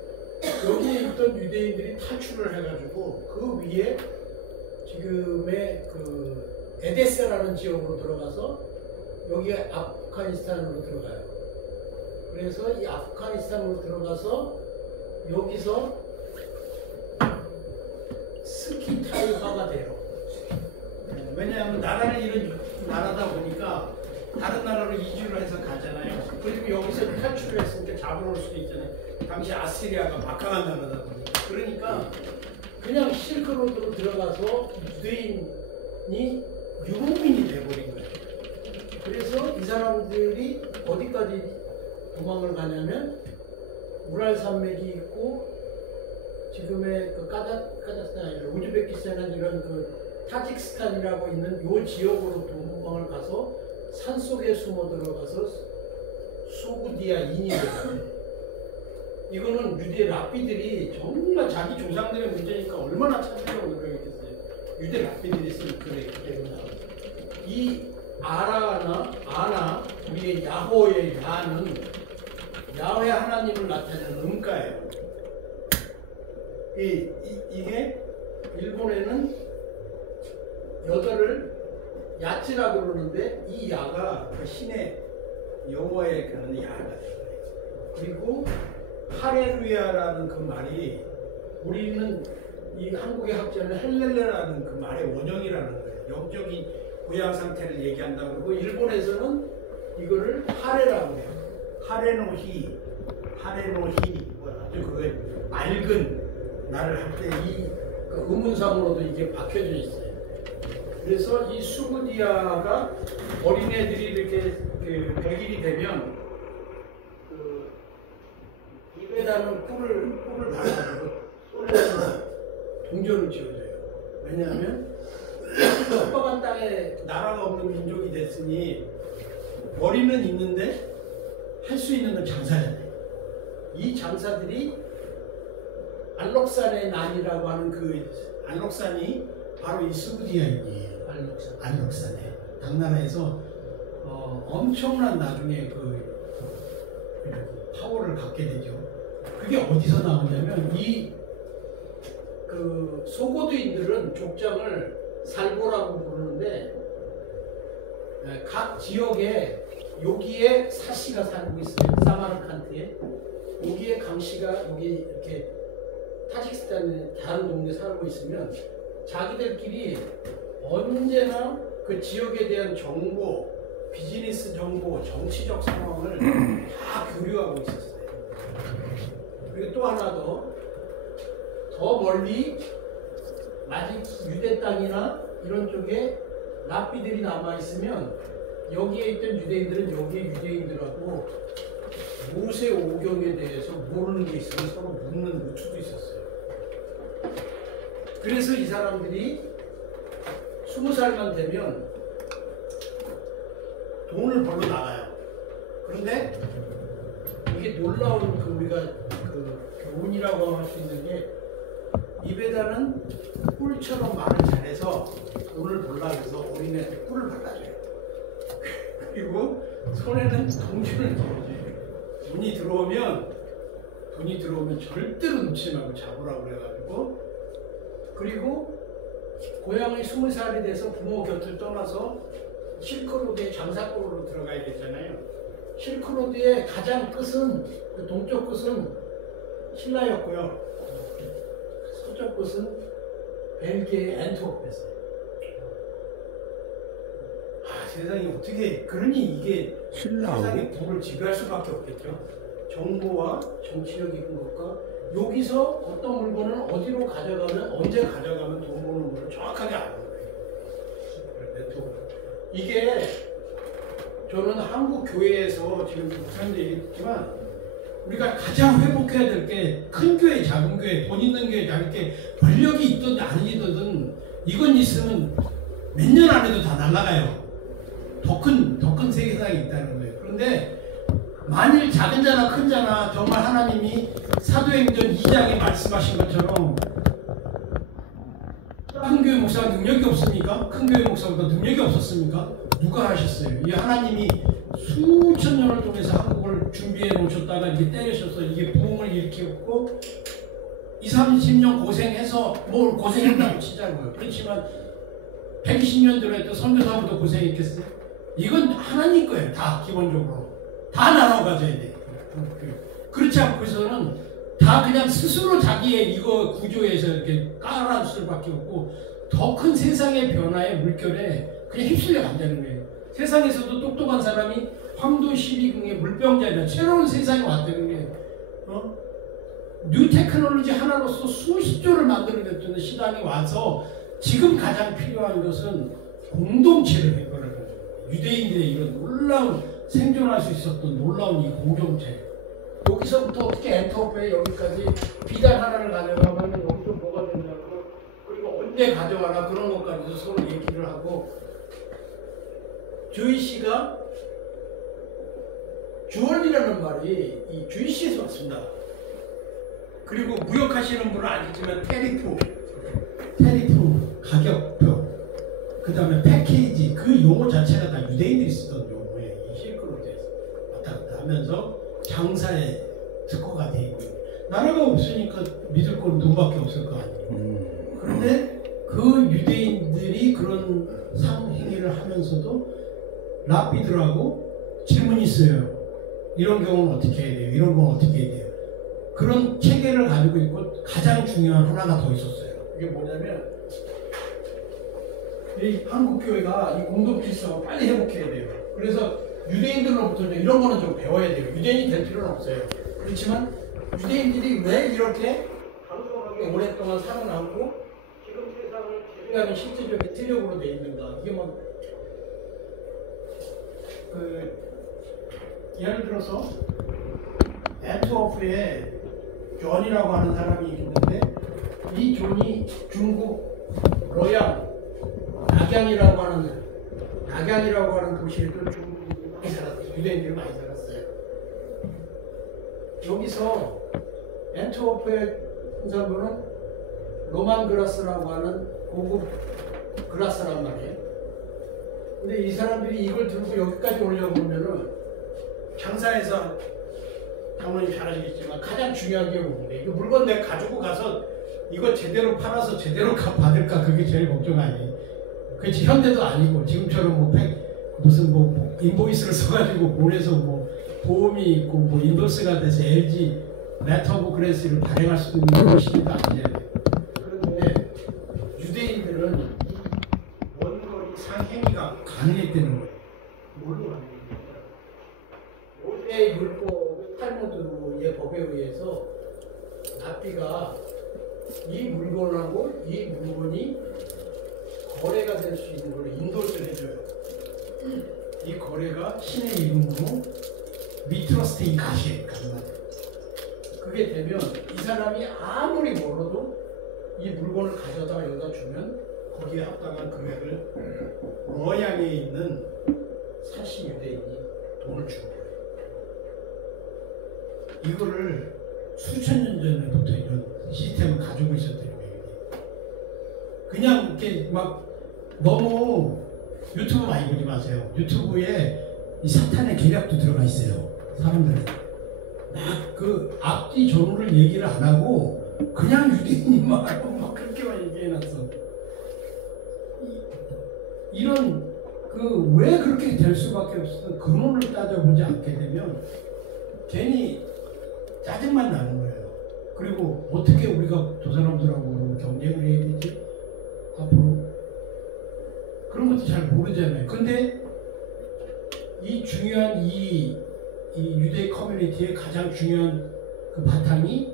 여기에 있던 유대인들이 탈출을 해가지고 그 위에 지금의 그 에데스라는 지역으로 들어가서 여기에 아프가니스탄으로 들어가요. 그래서 이 아프가니스탄으로 들어가서 여기서 스키타이화가 돼요. 왜냐하면 나라를 잃은 나라다 보니까 다른 나라로 이주를 해서 가잖아요. 그리고 여기서 탈출을 했으니까 잡으러 올 수도 있잖아요. 당시 아시리아가 막강한 나라다 보니까. 그러니까 그냥 실크로드로 들어가서 유대인이 유목민이 돼버린 거예요. 그래서 이 사람들이 어디까지 도망을 가냐면 우랄 산맥이 있고 지금의 그 카자흐스탄 아니라 우즈베키스탄 이런 그 타직스탄이라고 있는 요 지역으로 도망을 가서 산속에 숨어 들어가서 수구디아인이 돼요. 이거는 유대 랍비들이 정말 자기 조상들의 문제니까 얼마나 찾으려고 노력했겠어요. 유대 랍비들이 쓴 글에 그대로 나와요. 이 아나 우리의 야호의 야는 야훼 하나님을 나타내는 음가예요. 이게 일본에는 여덟을 야찌라고 그러는데 이 야가 그 신의 여호와의 그런 야가 돼요. 그리고 할렐루야라는 그 말이 우리는 이 한국의 학자는 헬렐레라는 그 말의 원형이라는 거예요. 영적인 고양 상태를 얘기한다고 그러고 일본에서는 이거를 하레라고 해요. 하레노히 아주 그거예요. 맑은 날을 할 때 이 의문상으로도 이게 박혀져 있어요. 그래서 이 수구디아가 어린애들이 이렇게 100일이 되면 입에다는 꿀을 달아가지고 손에서 동전을 지어줘요. 왜냐하면 척박한 땅에 나라가 없는 민족이 됐으니 머리는 있는데 할 수 있는 건 장사잖아요. 이 장사들이 알록산의 난이라고 하는 그 알록산이 바로 이 수구디아이에요. 알록산에 당나라에서 엄청난 나중에 그 파워를 갖게 되죠. 그게 어디서 나오냐면 이 그 소고드인들은 족장을 살고라고 부르는데 각 지역에 여기에 사씨가 살고 있어요. 사마르칸트에 여기에 강씨가 여기 이렇게 타직스탄의 다른 동네 살고 있으면 자기들끼리 언제나 그 지역에 대한 정보, 비즈니스 정보, 정치적 상황을 다 교류하고 있었어요. 그리고 또 하나 더 멀리 아직 유대 땅이나 이런 쪽에 랍비들이 남아있으면 여기에 있던 유대인들은 여기에 유대인들하고 모세 오경에 대해서 모르는 게 있으면 서로 묻는 루트도 있었어요. 그래서 이 사람들이 20살만 되면 돈을 벌러 나가요. 그런데 이게 놀라운 우리가 교훈이라고 할 수 있는 게 입에다는 꿀처럼 말을 잘해서 돈을 벌라 해서 어린애한테 꿀을 발라줘요. 그리고 손에는 동전을 들어줘요. 돈이 들어오면 절대로 놓지 말고 잡으라고 그래가지고, 그리고 고향이 20살이 돼서 부모 곁을 떠나서 실크로드의 장사고로 들어가야 되잖아요. 실크로드의 가장 끝은, 그 동쪽 끝은 신라였고요. 서쪽 끝은 벨기에 앤트워프였어요. 세상이 어떻게, 그러니 이게 세상의 부를 지배할 수밖에 없겠죠. 정보와 정치력 있는 것과 여기서 어떤 물건을 어디로 가져가면, 언제 가져가면 돈 버는 걸 정확하게 아는 거예요. 네트워크. 이게 저는 한국 교회에서 지금 목사님도 얘기했지만 우리가 가장 회복해야 될 게 큰 교회, 작은 교회, 돈 있는 교회, 작은 교회, 권력이 있든 아니든 이건 있으면 몇 년 안에도 다 날아가요. 더 큰 세계상이 있다는 거예요. 그런데 만일 작은 자나 큰 자나 정말 하나님이 사도행전 2장에 말씀하신 것처럼 큰 교회 목사가 능력이 없습니까? 큰 교회 목사보다 능력이 없었습니까? 누가 하셨어요? 이 하나님이 수천 년을 통해서 한국을 준비해 놓으셨다가 이게 때리셔서 이게 부흥을 일으켰고 20-30년 고생해서 뭘 고생했다고 치자고요. 그렇지만 120년 들어도 선교사보다 고생했겠어요? 이건 하나님 거예요. 다 기본적으로 다 나눠 가져야 돼. 그렇지 않고서는 다 그냥 스스로 자기의 이거 구조에서 이렇게 깔아줄 수밖에 없고 더 큰 세상의 변화의 물결에 그냥 휩쓸려 간다는 거예요. 세상에서도 똑똑한 사람이 황도 12궁의 물병자이다. 새로운 세상이 왔다는 게 뉴 테크놀로지 하나로서 수십 조를 만들어냈던 시당이 와서 지금 가장 필요한 것은 공동체를 해결하는 거예요. 유대인들의 이런 놀라운 생존할 수 있었던 놀라운 이 공동체. 여기서부터 어떻게 엔터프에 여기까지 비단 하나를 가져가면 여기서 뭐가 된다고, 그리고 언제 가져가나 그런 것까지도 서로 얘기를 하고, 주의 씨가 주얼이라는 말이 이 주의 씨에서 왔습니다. 그리고 무역하시는 분은 아니지만 테리프 가격표, 그 다음에 패키지, 그 용어 자체가 다 유대인들이 쓰던 용어예요. 이 실크로드에서 왔다 갔다 하면서 장사의 특허가 돼 있고, 나라가 없으니까 믿을 건 누구밖에 없을 거 아니에요. 그런데 그 유대인들이 그런 상행위를 하면서도 랍비들하고 질문이 있어요. 이런 경우는 어떻게 해야 돼요? 이런 건 어떻게 해야 돼요? 그런 체계를 가지고 있고, 가장 중요한 하나가 더 있었어요. 이게 뭐냐면, 이 한국교회가 이 공동질서가 빨리 회복해야 돼요. 그래서 유대인들로부터 이런 거는 좀 배워야 돼요. 유대인이 될 필요는 없어요. 그렇지만 유대인들이 왜 이렇게 오랫동안 살아남고 인간은 실질적인 트력으로 돼 있는가? 이게 뭐 예를 들어서 애트워프에 존이라고 하는 사람이 있는데 이 존이 중국 러양 낙양이라고 하는 도시에도 중국인들이 많이 살았어요. 유대인들이 많이 살았어요. 여기서 애트워프에 한 사람은 로만 그라스라고 하는 고급 그라스란 말이에요. 근데 이 사람들이 이걸 들고 여기까지 오려면 장사에서 당연히 잘 아시겠지만 가장 중요한 게 뭔데? 이거 물건 내가 가지고 가서 이거 제대로 팔아서 제대로 값 받을까? 그게 제일 걱정 아니에요. 그렇지, 현대도 아니고 지금처럼 무슨 인보이스를 써가지고 몰에서 보험이 있고 인도스가 돼서 LG 레터 오브 그레스를 발행할 수도 있는 그런 시기도 아니잖아요. 그런데 유대인들은 원거리 상행위가 가능했다는 거예요. 뭘로 가능했냐? 모세의 율법 탈무드의 법에 의해서 납비가 이 물건하고 이 물건이 거래가 될 수 있는 걸로 인도를 해줘요. 이 거래가 신의 이름으로 미트러스테인 가시에 가능하다. 그게 되면 이 사람이 아무리 멀어도 이 물건을 가져다 여기다 주면 거기에 합당한 금액을 러양에 있는 사신 유대인이 돈을 주는 거예요. 이거를 수천 년 전에부터 이런 시스템을 가지고 있었대요. 그냥 이렇게 막 너무 유튜브 많이 보지 마세요. 유튜브에 이 사탄의 계략도 들어가 있어요. 사람들은 막 그 앞뒤 전후를 얘기를 안 하고 그냥 유대인만 하고 막 그렇게만 얘기해놨어. 이런 왜 그렇게 될 수밖에 없어? 근원을 따져보지 않게 되면 괜히 짜증만 나는 거예요. 그리고 어떻게 우리가 저 사람들하고 경쟁을 해야 되지? 앞으로 그런 것도 잘 모르잖아요. 근데 이 중요한 이 유대 커뮤니티의 가장 중요한 그 바탕이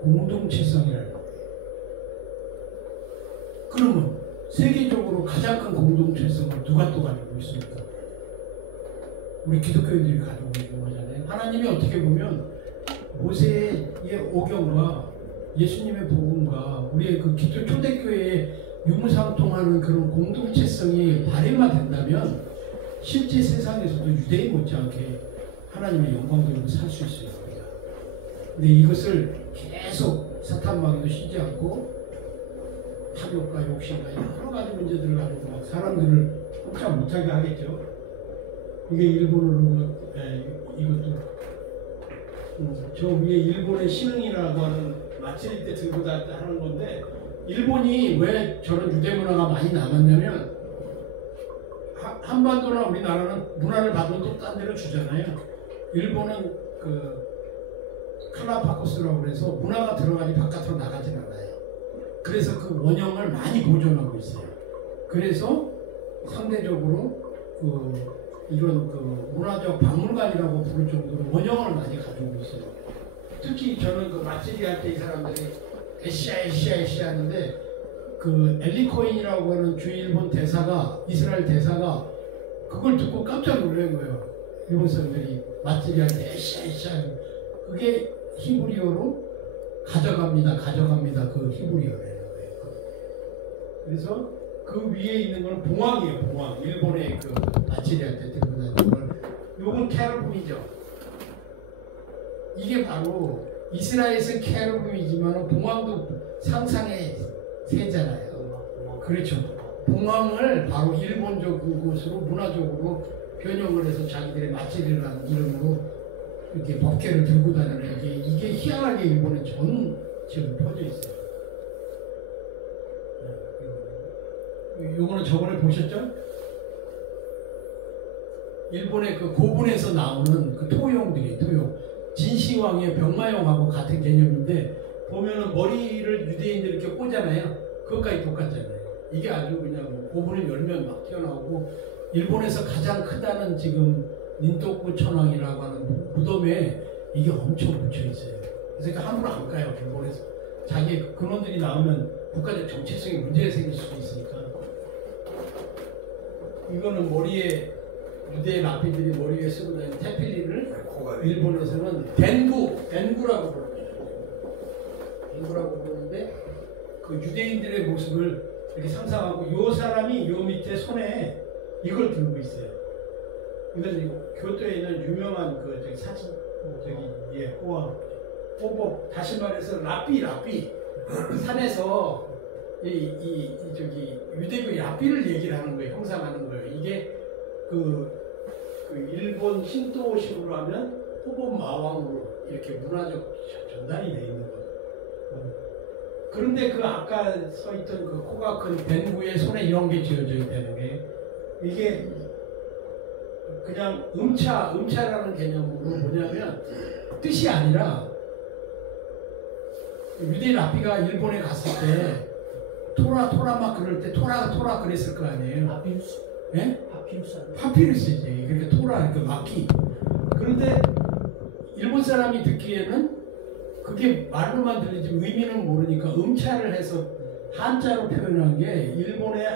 공동체성이라는 거예요. 그러면 세계적으로 가장 큰 공동체성을 누가 또 가지고 있습니까? 우리 기독교인들이 가지고 있는 거잖아요. 하나님이 어떻게 보면 모세의 오경과 예수님의 복음과 우리의 그 기독 초대교회의 융상통하는 그런 공동체성이 발휘가 된다면 실제 세상에서도 유대인 못지않게 하나님의 영광으로 살 수 있을 겁니다. 근데 이것을 계속 사탄마귀도 쉬지 않고 탐욕과 욕심과 여러 가지 문제들을 가지고 막 사람들을 꼼짝 못하게 하겠죠. 이게 일본어로 이것도 저 위에 일본의 신흥이라고 하는 마치리 때 들고 하는 건데 일본이 왜 저런 유대 문화가 많이 남았냐면 한반도나 우리나라는 문화를 받으면 또 딴 데로 주잖아요. 일본은 칼라파코스라고 그래서 문화가 들어가니 바깥으로 나가진 않아요. 그래서 그 원형을 많이 보존하고 있어요. 그래서 상대적으로 이런 문화적 박물관이라고 부를 정도로 원형을 많이 가지고 있어요. 특히 저는 마치리 할 때 이 사람들이 에시아 하는데 엘리코인이라고 하는 주일본 대사가 이스라엘 대사가 그걸 듣고 깜짝 놀란 거예요. 일본 사람들이 마치리 할 때 에시아 그게 히브리어로 가져갑니다 그 히브리어래요. 그래서 그 위에 있는 건 봉황이에요. 봉황. 일본의 마치리 할 때 들고 다니는 걸. 요건 캐러품이죠. 이게 바로 이스라엘은 캐러품이지만 봉황도 상상의 새잖아요. 그렇죠. 봉황을 바로 일본적 그곳으로 문화적으로 변형을 해서 자기들의 마치리라는 이름으로 이렇게 법계를 들고 다니는 이게 희한하게 일본에 전 지금 퍼져 있어요. 요거는 저번에 보셨죠? 일본의 고분에서 나오는 토용들이 진시황의 병마용하고 같은 개념인데 보면은 머리를 유대인들이 이렇게 꽂잖아요. 그것까지 똑같잖아요. 이게 아주 그냥 고분을 열면 막 튀어나오고 일본에서 가장 크다는 지금 닌토쿠 천왕이라고 하는 무덤에 이게 엄청 묻혀 있어요. 그래서 함부로 안 가요. 일본에서 자기 근원들이 나오면 국가적 정체성에 문제가 생길 수도 있으니까. 이거는 머리에 유대 라피들이 머리 위에 쓰고 다니는 테필리를 일본에서는 덴구라고 부르는데 그 유대인들의 모습을 이렇게 상상하고 이 사람이 이 밑에 손에 이걸 들고 있어요. 이건 교토에 있는 유명한 그 저기 사진 호법 다시 말해서 라삐 산에서 저기 유대교 라삐를 얘기를 하는 거예요. 형상하는 거예요. 이게 그 일본 신도식으로 하면 호법 마왕으로 이렇게 문화적 전달이 되어 있는 거예요. 그런데 그 아까 서 있던 그 코가 큰 벤구의 손에 이런 게 지어져 있다는 게 이게 그냥 음차라는 개념으로 뭐냐면 뜻이 아니라 유대 라피가 일본에 갔을 때 토라 막 그럴 때 토라 그랬을 거 아니에요. 파피루스. 예? 파피루스. 파피루스지. 그러니까 토라 그 마키. 그런데 일본 사람이 듣기에는 그게 말로만 들리지 의미는 모르니까 음차를 해서 한자로 표현한 게 일본의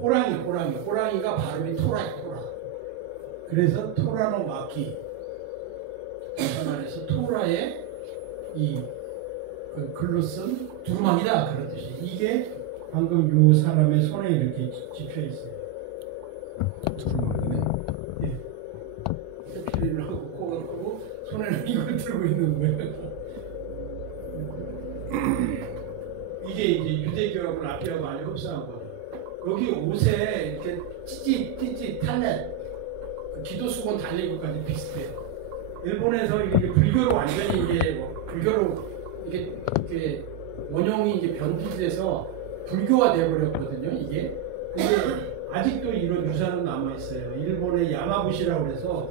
호랑이가 발음이 토라야. 그래서 토라노 마키. 다시 말해서 토라의 그 글로 쓴 두루마기다 그런 뜻이. 이게 방금 요 사람의 손에 이렇게 집혀 있어요. 두루마기네. 예. 테필리를 하고 코가 크고 손에는 이걸 들고 있는 거예요. 이게 이제 유대교하고 라피하고 많이 흡사한 거죠. 여기 옷에 이렇게 찌찌 탈렛 기도 수건 달린 것까지 비슷해요. 일본에서 이게 불교로 완전히 이제 불교로 이게 원형이 이제 변질돼서 불교화 되어버렸거든요. 이게. 근데 아직도 이런 유산은 남아 있어요. 일본의 야마부시라고 해서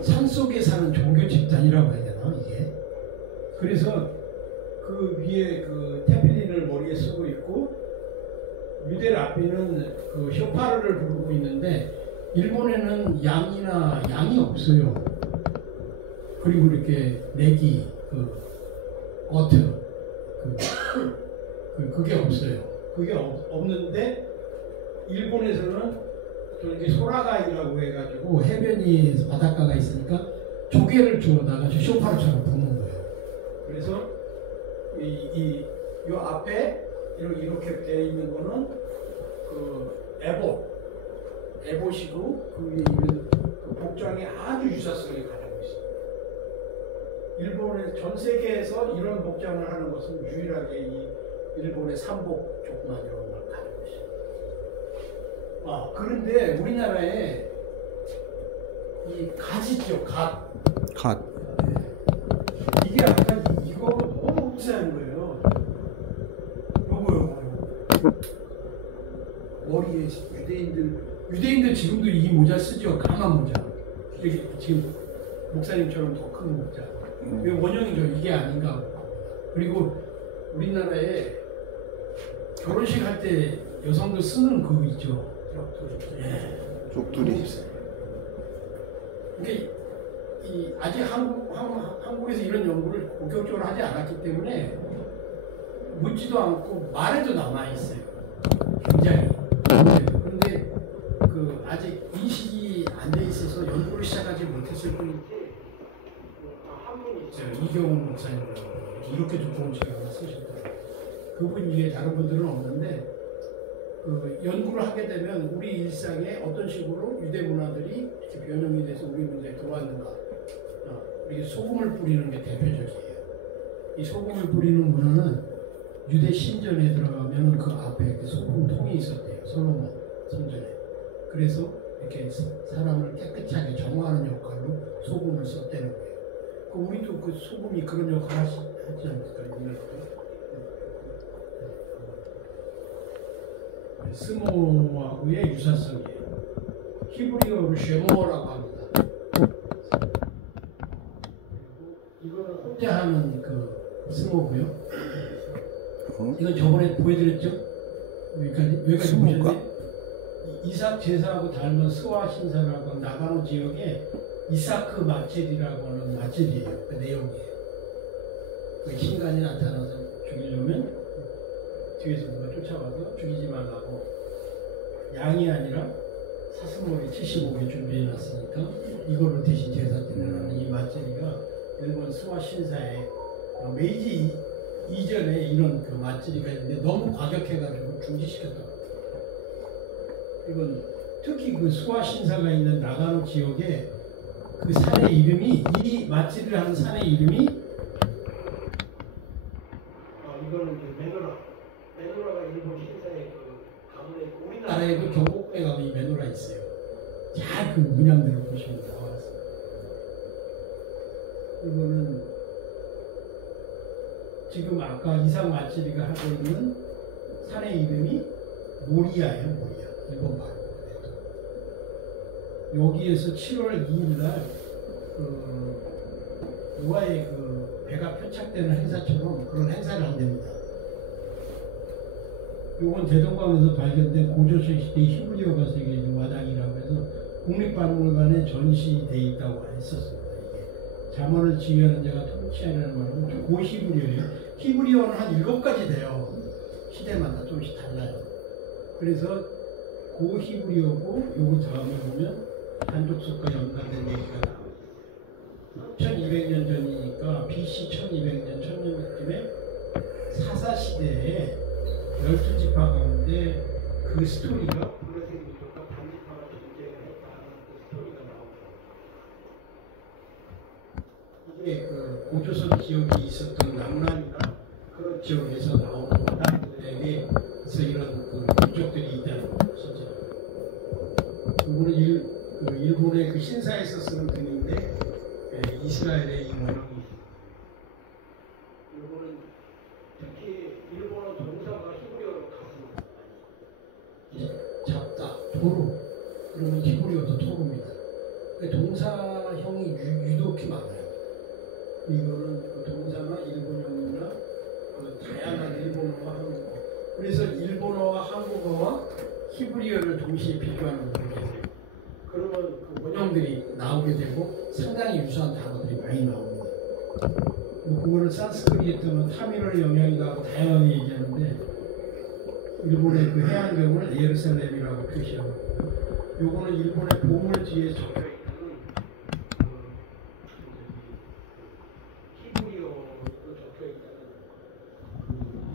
산 속에 사는 종교 집단이라고 해야 되나 이게. 그래서 그 위에 그 테필린을 머리에 쓰고 있고 유대 라피는 그 쇼파르를 부르고 있는데 일본에는 양이 없어요. 그리고 이렇게 내기 그게 없어요. 그게 없는데 일본에서는 또 이렇게 소라가이라고 해가지고 해변이 바닷가가 있으니까 조개를 주워다가 쇼파르처럼 부는 거예요. 그래서 이 앞에 이렇게 되어 있는 거는 그 에봇이고 그 위에 있는 그 복장이 아주 유사성이 가지고 있습니다. 일본의 전 세계에서 이런 복장을 하는 것은 유일하게 이 일본의 삼복 족만 이런 걸 가지고 있습니다. 그런데 우리나라에 이 갓이죠, 갓. 이게 아까 이거 너무 흡사한 거예요. 요거. 머리에 유대인들 지금도 이 모자 쓰죠. 강한 모자. 이게 지금 목사님처럼 더 큰 모자. 이게 원형이죠. 이게 아닌가. 그리고 우리나라에 결혼식 할 때 여성들 쓰는 그거 있죠. 쪽두리. 그러니까 아직 한국에서 이런 연구를 본격적으로 하지 않았기 때문에 묻지도 않고 말에도 남아 있어요. 굉장히. 그런데 아직 인식이 안 돼 있어서 연구를 시작하지 못했을 뿐이지. 한 분이 있어요. 이경훈 목사님이라고 이렇게 두꺼운 책을 하나 쓰셨더라고요. 그분 이게 다른 분들은 없는데 연구를 하게 되면 우리 일상에 어떤 식으로 유대 문화들이 이렇게 변형이 돼서 우리 문제에 들어왔는가. 이게 소금을 뿌리는 게 대표적이에요. 이 소금을 뿌리는 문화는 유대 신전에 들어가면 그 앞에 소금통이 있었대요. 솔로몬 성전에. 그래서 이렇게 사람을 깨끗하게 정화하는 역할로 소금을 썼다는 거예요. 우리도 그 소금이 그런 역할을 하지 않을까요? 스모하고의 유사성이에요. 히브리어로 쉐모라고 합니다. 이거는 혼자하는 그 스모고요. 이건 저번에 보여드렸죠? 여기까지 보셨는데 이삭 제사하고 닮은 스와 신사라고 나가노 지역에 이사크 맛집이라고 하는 맛집이에요. 그 내용이에요. 그 신간이 나타나서 죽이려면 뒤에서 누가 쫓아와서 죽이지 말라고 양이 아니라 사슴머리 75개 준비해놨으니까 이거를 대신 제사 드리라는 이 맛제리가 일본 스와 신사에 메이지 이전에 이런 그 맛제리가 있는데 너무 과격해가지고 중지시켰다고. 이건 특히 그 스와 신사가 있는 나가노 지역에 그 산의 이름이 이 맛제리를 하는 산의 이름이 이거는 그 메노라가 일본 신사의 그 가문에 있고 우리나라에도 경복궁에 가면 이 메노라 있어요. 잘 그 문양들을 보시면 나와서 이거는 지금 아까 이상 마치리가 하고 있는 산의 이름이 모리아예요. 모리아 일본 말. 여기에서 7월 2일 날 노아의 그 배가 표착되는 행사처럼 그런 행사를 한답니다. 요건 대동강에서 발견된 고조선 시대 히브리어 가석의 와당이라고 해서 국립박물관에 전시돼 있다고 했었습니다. 이게 잠언을 지휘하는 자가 통치하라는 말은 고히브리어예요. 히브리어는 한 7가지 돼요. 시대마다 조금씩 달라요. 그래서 고히브리어고 요거 다음에 보면 한족속과 연관된 얘기가 나와요. 1200년 전이니까 BC 1200년 1000년쯤에 사사시대에 12지파 가운데 그 스토리가 블레셋 민족과 단지파가 전쟁을 했다는 그 스토리가 나옵니다. 이게 그 고조선 지역이 있었던 남란이나 그런 지역에서 나오는 와당들에게서 이런 그 민족들이 있다는 거죠. 진짜. 이거는 일본의 그 신사에서 쓰는 글인데 이스라엘의 이 원형이 있습니다. 이거는 특히 일본어 동사가 히브리어로 가슴 잡다, 도루 그러면 히브리어도 토루입니다. 동사형이 유독히 많아요. 이거는 그 동사나 일본형이나 그 다양한 일본어와 한국어. 그래서 일본어와 한국어와 히브리어를 동시에 비교하는 분이 계세요. 그러면 그 원형들이 나오게 되고 상당히 유사한 단어들이 많이 나옵니다. 그거를 산스크리트는 타미르의 영향이다 하고 다양하게 얘기하는데 일본의 그 해안경을 예루살렘이라고 표시하고 요거는 일본의 보물 뒤에 적혀있는 히브리어로 적혀있다는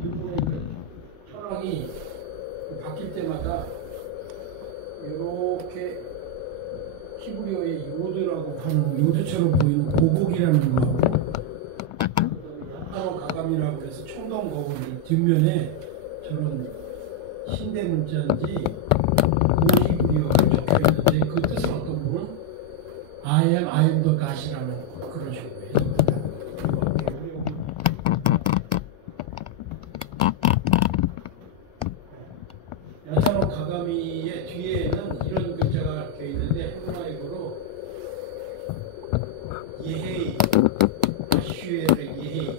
일본의 그 철학이 바뀔 때마다 이렇게 히브리어의 요드라고 하는 요드처럼 보이는 고곡이라는 거하고 야타노 가감이라고 해서 총동 거북이 뒷면에 저런 신대 문자인지 고히브리어가 적혀 있는데 그 뜻은 어떤 분은 I am the God이라는 그런 식으로 해석합니다. 야타노 가가미의 뒤에는 이런 글자가 적혀 있는데 헤브라이어로 예헤이 아슈에르 예헤이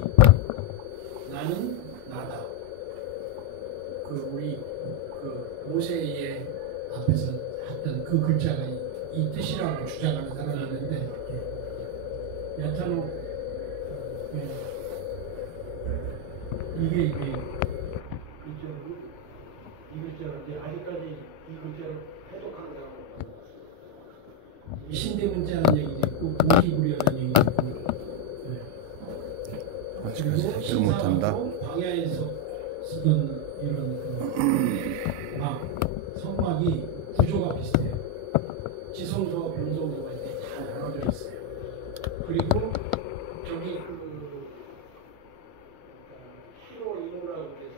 나는 나다. 그 우리 그 모세의 앞에서 했던 그 글자가 이 뜻이라고 주장하는 사람이 있는데 야타노 이게 이 글자를 이제 아직까지 이 글자를 해독한다고 신대 문자는 얘기도 있고 고히브리어라는 얘기도 있고 아직까지 답변 못한다. 광야에서 쓰던 이런 성막이 구조가 비슷해요. 지성도와 본성도가 이렇게 다 나눠져 있어요. 그리고 저기 히로 이노라고 해서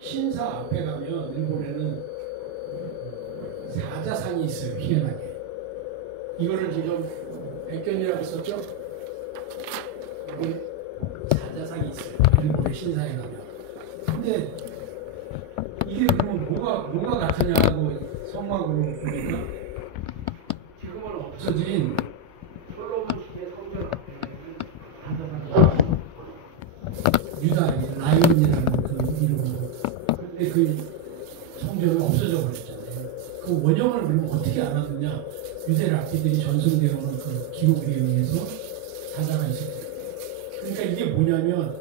신사 앞에 가면 일본에는 사자상이 있어요. 희한하게. 이거를 지금 백견이라고 썼죠? 여기 사자상이 있어요. 일본의 신사에 가면. 근데 이게 그러면 뭐가 같으냐고 성막으로 보니까 지금은 없어진 솔로몬 시대 성전 앞에 유다 라인이라는 그 이름으로. 근데 그 성전은 없어져 버렸잖아요. 그 원형을 그러면 어떻게 알았느냐? 유대 랍비들이 전승되어 오는 그 기록에 의해서 사자가 있었어요. 그러니까 이게 뭐냐면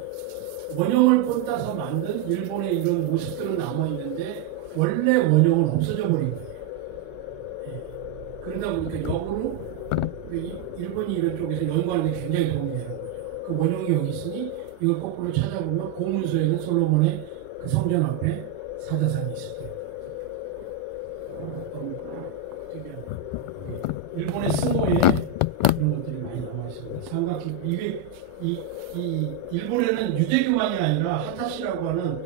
원형을 본따서 만든 일본의 이런 모습들은 남아 있는데 원래 원형은 없어져 버린 거예요. 예. 그러다 보니까 역으로 일본이 이런 쪽에서 연구하는 데 굉장히 도움이 되는 거죠. 그 원형이 여기 있으니 이걸 거꾸로 찾아보면 고문서에는 솔로몬의 그 성전 앞에 사자상이 있을 거예요. 특이한 일본의 스모에 이런 것들이 많이 남아 있습니다. 삼각형 이게 이 일본에는 유대교만이 아니라 하타시라고 하는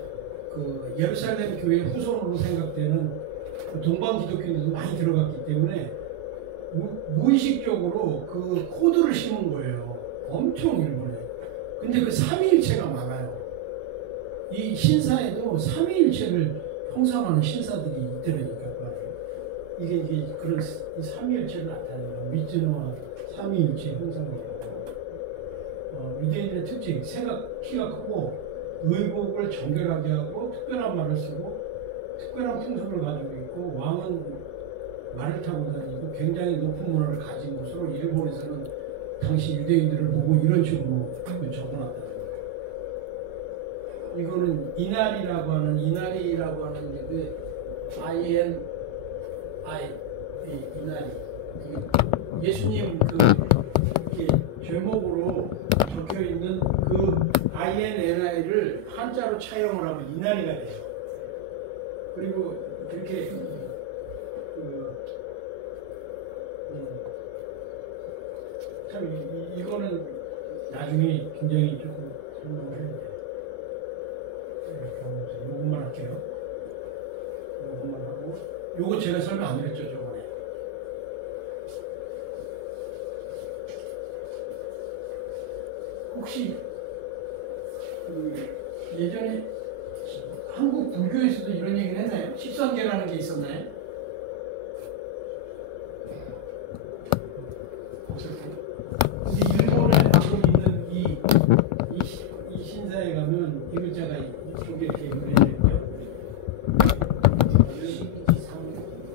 그 예루살렘 교회 후손으로 생각되는 그 동방 기독교인들도 많이 들어갔기 때문에 무의식적으로 그 코드를 심은 거예요. 엄청 일본에. 근데 그 삼위일체가 많아요. 이 신사에도 삼위일체를 형상하는 신사들이 있더라니까. 이게 그런 이 삼위일체를 나타내는 미즈노와 삼위일체 형상이에요. 유대인들의 특징, 키가 크고 의복을 정결하게 하고 특별한 말을 쓰고 특별한 풍습을 가지고 있고 왕은 말을 타고 다니고 굉장히 높은 문화를 가진 것으로 일본에서는 당시 유대인들을 보고 이런 식으로 적어놨다는 거예요. 이거는 이날이라고 하는 게 INI 이날이 예수님 그 제목으로 적혀 있는 그 INNI를 한자로 차용을 하면 이날이가 돼요. 그리고 그렇게 참 이거는 나중에 굉장히 조금 설명을 해야 돼요. 요것만 할게요. 요것만 하고 요거 제가 설명 안 드렸죠 저번에. 혹시 예전에 한국 불교에서도 이런 얘기를 했나요? 십선계라는 게 있었나요? 없었어요. 근데 일본에 갖고 있는 이 신사에 가면 이 글자가 이쪽에 이렇게 그려져 있고요.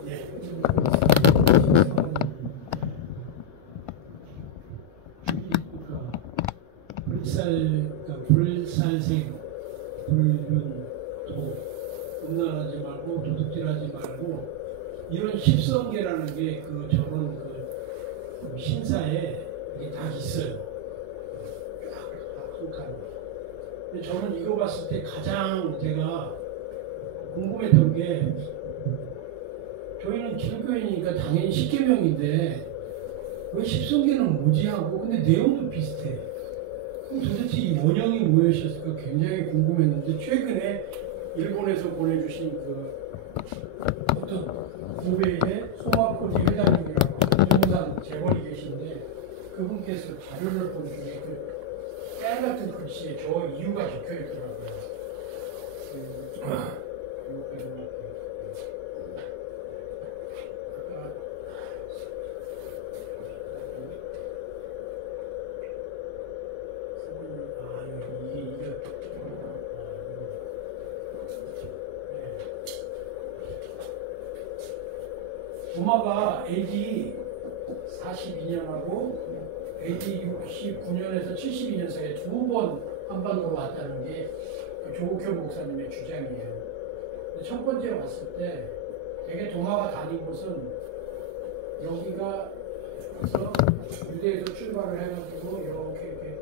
네. 불살생, 불륜, 도, 음란하지 말고 도둑질하지 말고 이런 십선계라는 게 저런 그 신사에 이게 다 있어요. 한 칸. 근데 저는 이거 봤을 때 가장 제가 궁금했던 게 저희는 기독교인이니까 당연히 십계명인데 왜 십선계는 뭐지 하고 근데 내용도 비슷해. 그럼 도대체 이 원형이 무엇이었을까 굉장히 궁금했는데 최근에 일본에서 보내주신 그 어떤 고베의 소마코지 회장님이라고 부동산 재벌이 계신데 그분께서 자료를 본 중에 그 깨알 같은 글씨에 저 이유가 적혀 있더라고요. 도마가 AD 42년하고 AD 69년에서 72년 사이에 두 번 한반도로 왔다는 게 조국현 목사님의 주장이에요. 첫 번째 왔을 때 되게 도마가 다닌 곳은 여기가 가서 유대에서 출발을 해가지고 이렇게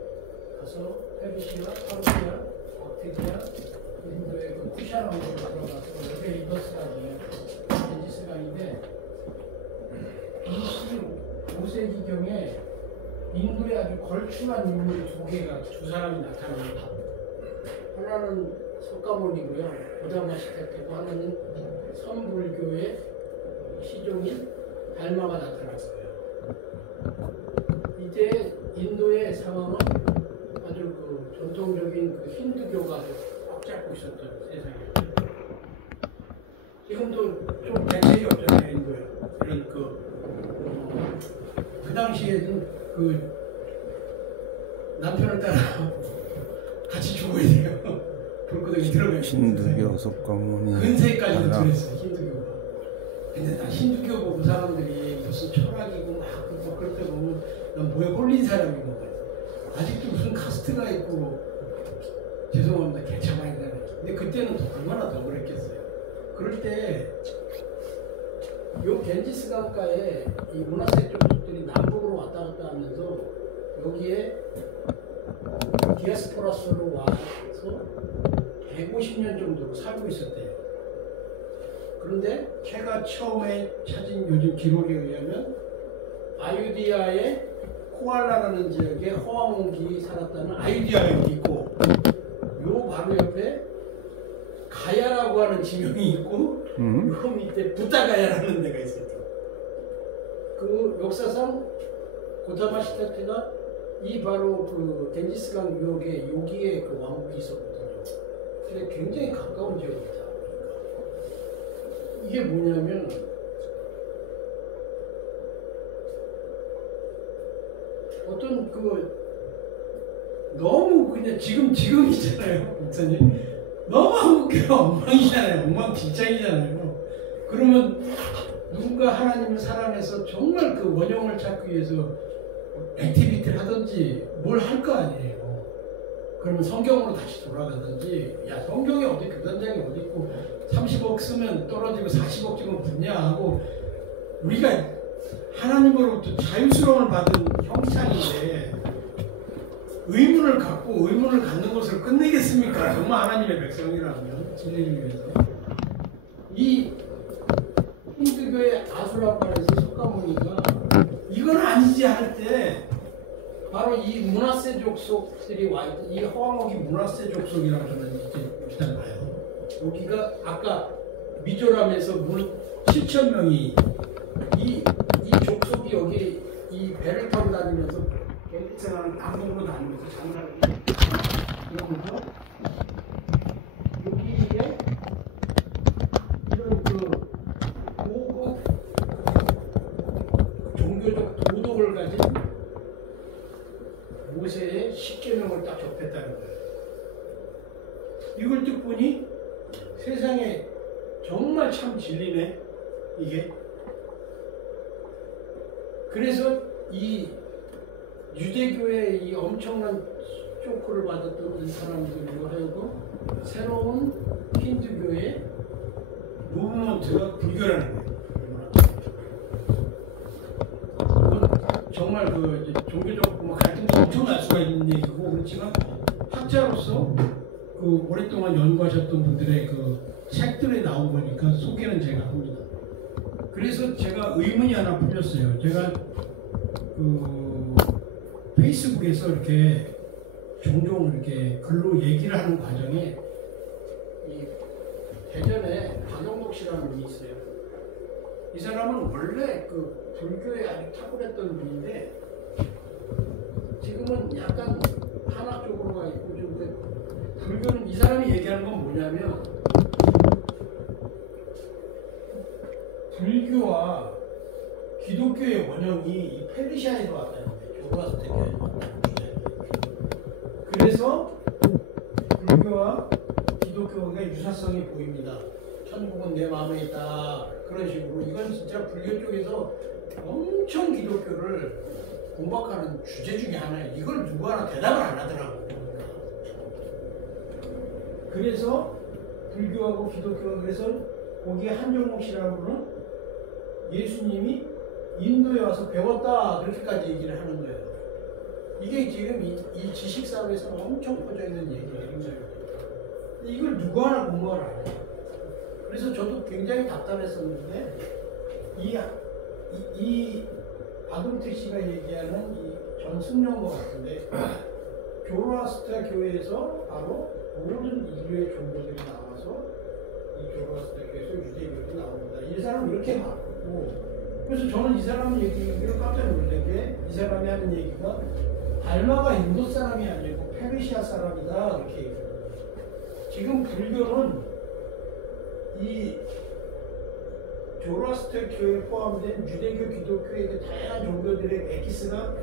가서 페르시아, 터키아, 박테기아, 인도의 그 쿠샤랑으로 들어가서 여기 인더스강이에요. 겐지스강인데 25세기경에 인도에 아주 걸출한 인물이 두 사람이 나타납니다. 하나는 석가모니고요. 부다마시타테고 하나는 선불교의 시종인 달마가 나타날 거예요. 이때 인도의 상황은 아주 그 전통적인 그 힌두교가 꽉 잡고 있었던 세상이었죠. 지금도 좀 대책이 없잖아요, 인도에. 이런 그 당시에는 그 남편을 따라 같이 죽어야 돼요. 불구덩이 들어가요. 힌두교 석가모니 근세까지도 들었어요, 힌두교가. 근데 나 힌두교 보고 사람들이 무슨 철학이고 막 그럴 때 보면 난 뭐에 홀린 사람인 것 같아. 아직도 무슨 카스트가 있고 죄송합니다. 개차반이잖아요. 근데 그때는 얼마나 더 그랬겠어요. 그럴 때 요 겐지스 강가에 이 문화세 쪽들이 남북으로 왔다 갔다 하면서 여기에 디아스포라스로 와서 150년 정도 살고 있었대요. 그런데 제가 처음에 찾은 요즘 기록에 의하면 아유디아의 코알라라는 지역에 허왕몽기 살았다는 아유디아가 여기 있고 요 바로 옆에 가야라고 하는 지명이 있고 요 밑에 부타가야라는 데가 있어요. 그 역사상 고타마 시타테가 이 바로 그 겐지스강 유역에 여기에 그 왕국이 있었거든요. 근데 굉장히 가까운 지역이다. 이게 뭐냐면 어떤 그 너무 그냥 지금이잖아요, 목사님. 너무 한국교회 엉망이잖아요, 엉망진창이잖아요. 그러면 누군가 하나님을 사랑해서 정말 그 원형을 찾기 위해서 액티비티를 하든지 뭘 할 거 아니에요. 그러면 성경으로 다시 돌아가든지, 야 성경에 어디 교단장이 어디 있고 30억 쓰면 떨어지고 40억 주면 분야하고, 우리가 하나님으로부터 자유스러움을 받은 형상인데 의문을 갖고 의문을 갖는 것으로 끝내겠습니까? 정말 하나님의 백성이라면 진리를 위해서. 이 힌두교의 아수라판에서 석가모니가 이건 아니지 할 때 바로 이 문화세 족속들이 와 있던 이 허왕옥이 문화세 족속이라고 저는 이렇게 일단 봐요. 여기가 아까 미조람에서 문 7,000명이 이 족속이 여기 이 배를 타고 다니면서 겐지스강을 남북으로 다니면서 장사를 이러면서 여기에 이런 그 고급 종교적 도덕을 가진 모세의 10계명을 딱 접했다는 거예요. 이걸 딱 보니 세상에 정말 참 진리네 이게. 그래서 이 유대교의 이 엄청난 쇼크를 받았던 이 사람들로 하여금 새로운 힌두교의 무브먼트가 불교라는 거예요. 정말 그 종교적 갈등도 엄청 날 수가 있는 얘기고, 그렇지만 학자로서 그 오랫동안 연구하셨던 분들의 그 책들에 나온 거니까 소개는 제가 합니다. 그래서 제가 의문이 하나 풀렸어요. 제가 그 페이스북에서 이렇게 종종 이렇게 글로 얘기를 하는 과정에 이 대전에 박영록 씨라는 분이 있어요. 이 사람은 원래 그 불교에 아주 탁월했던 분인데 지금은 약간 한학 쪽으로 가 있고 좀 불교는 이 사람이 얘기하는 건 뭐냐면 불교와 기독교의 원형이 이 페르시아에서 왔다는 거예요. 조로아스터교에서 왔다는 거예요. 그래서 불교와 기독교가 유사성이 보입니다. 천국은 내 마음에 있다. 그런 식으로. 이건 진짜 불교 쪽에서 엄청 기독교를 공박하는 주제 중에 하나예요. 이걸 누구 하나 대답을 안 하더라고요. 그래서 불교하고 기독교가, 그래서 거기에 한정목 씨라고는 예수님이 인도에 와서 배웠다 그렇게까지 얘기를 하는 거예요. 이게 지금 이 지식사회에서 엄청 퍼져 있는 얘기예요. 이걸 누구 하나 공부를 안 해요. 그래서 저도 굉장히 답답했었는데 이 아동택 씨가 얘기하는 이 전승령과 같은데 조로아스터 교회에서 바로 모든 인류의 종교들이 나와서 이 조로아스터 교회에서 유대교들이 나옵니다. 이 사람은 이렇게 봤고, 그래서 저는 이 사람 얘기를 깜짝 놀란 게 이 사람이 하는 얘기가 달마가 인도 사람이 아니고 페르시아 사람이다 이렇게 얘기해요. 지금 불교는 이 조로아스터 교회에 포함된 유대교, 기독교의 그 다양한 종교들의 엑기스가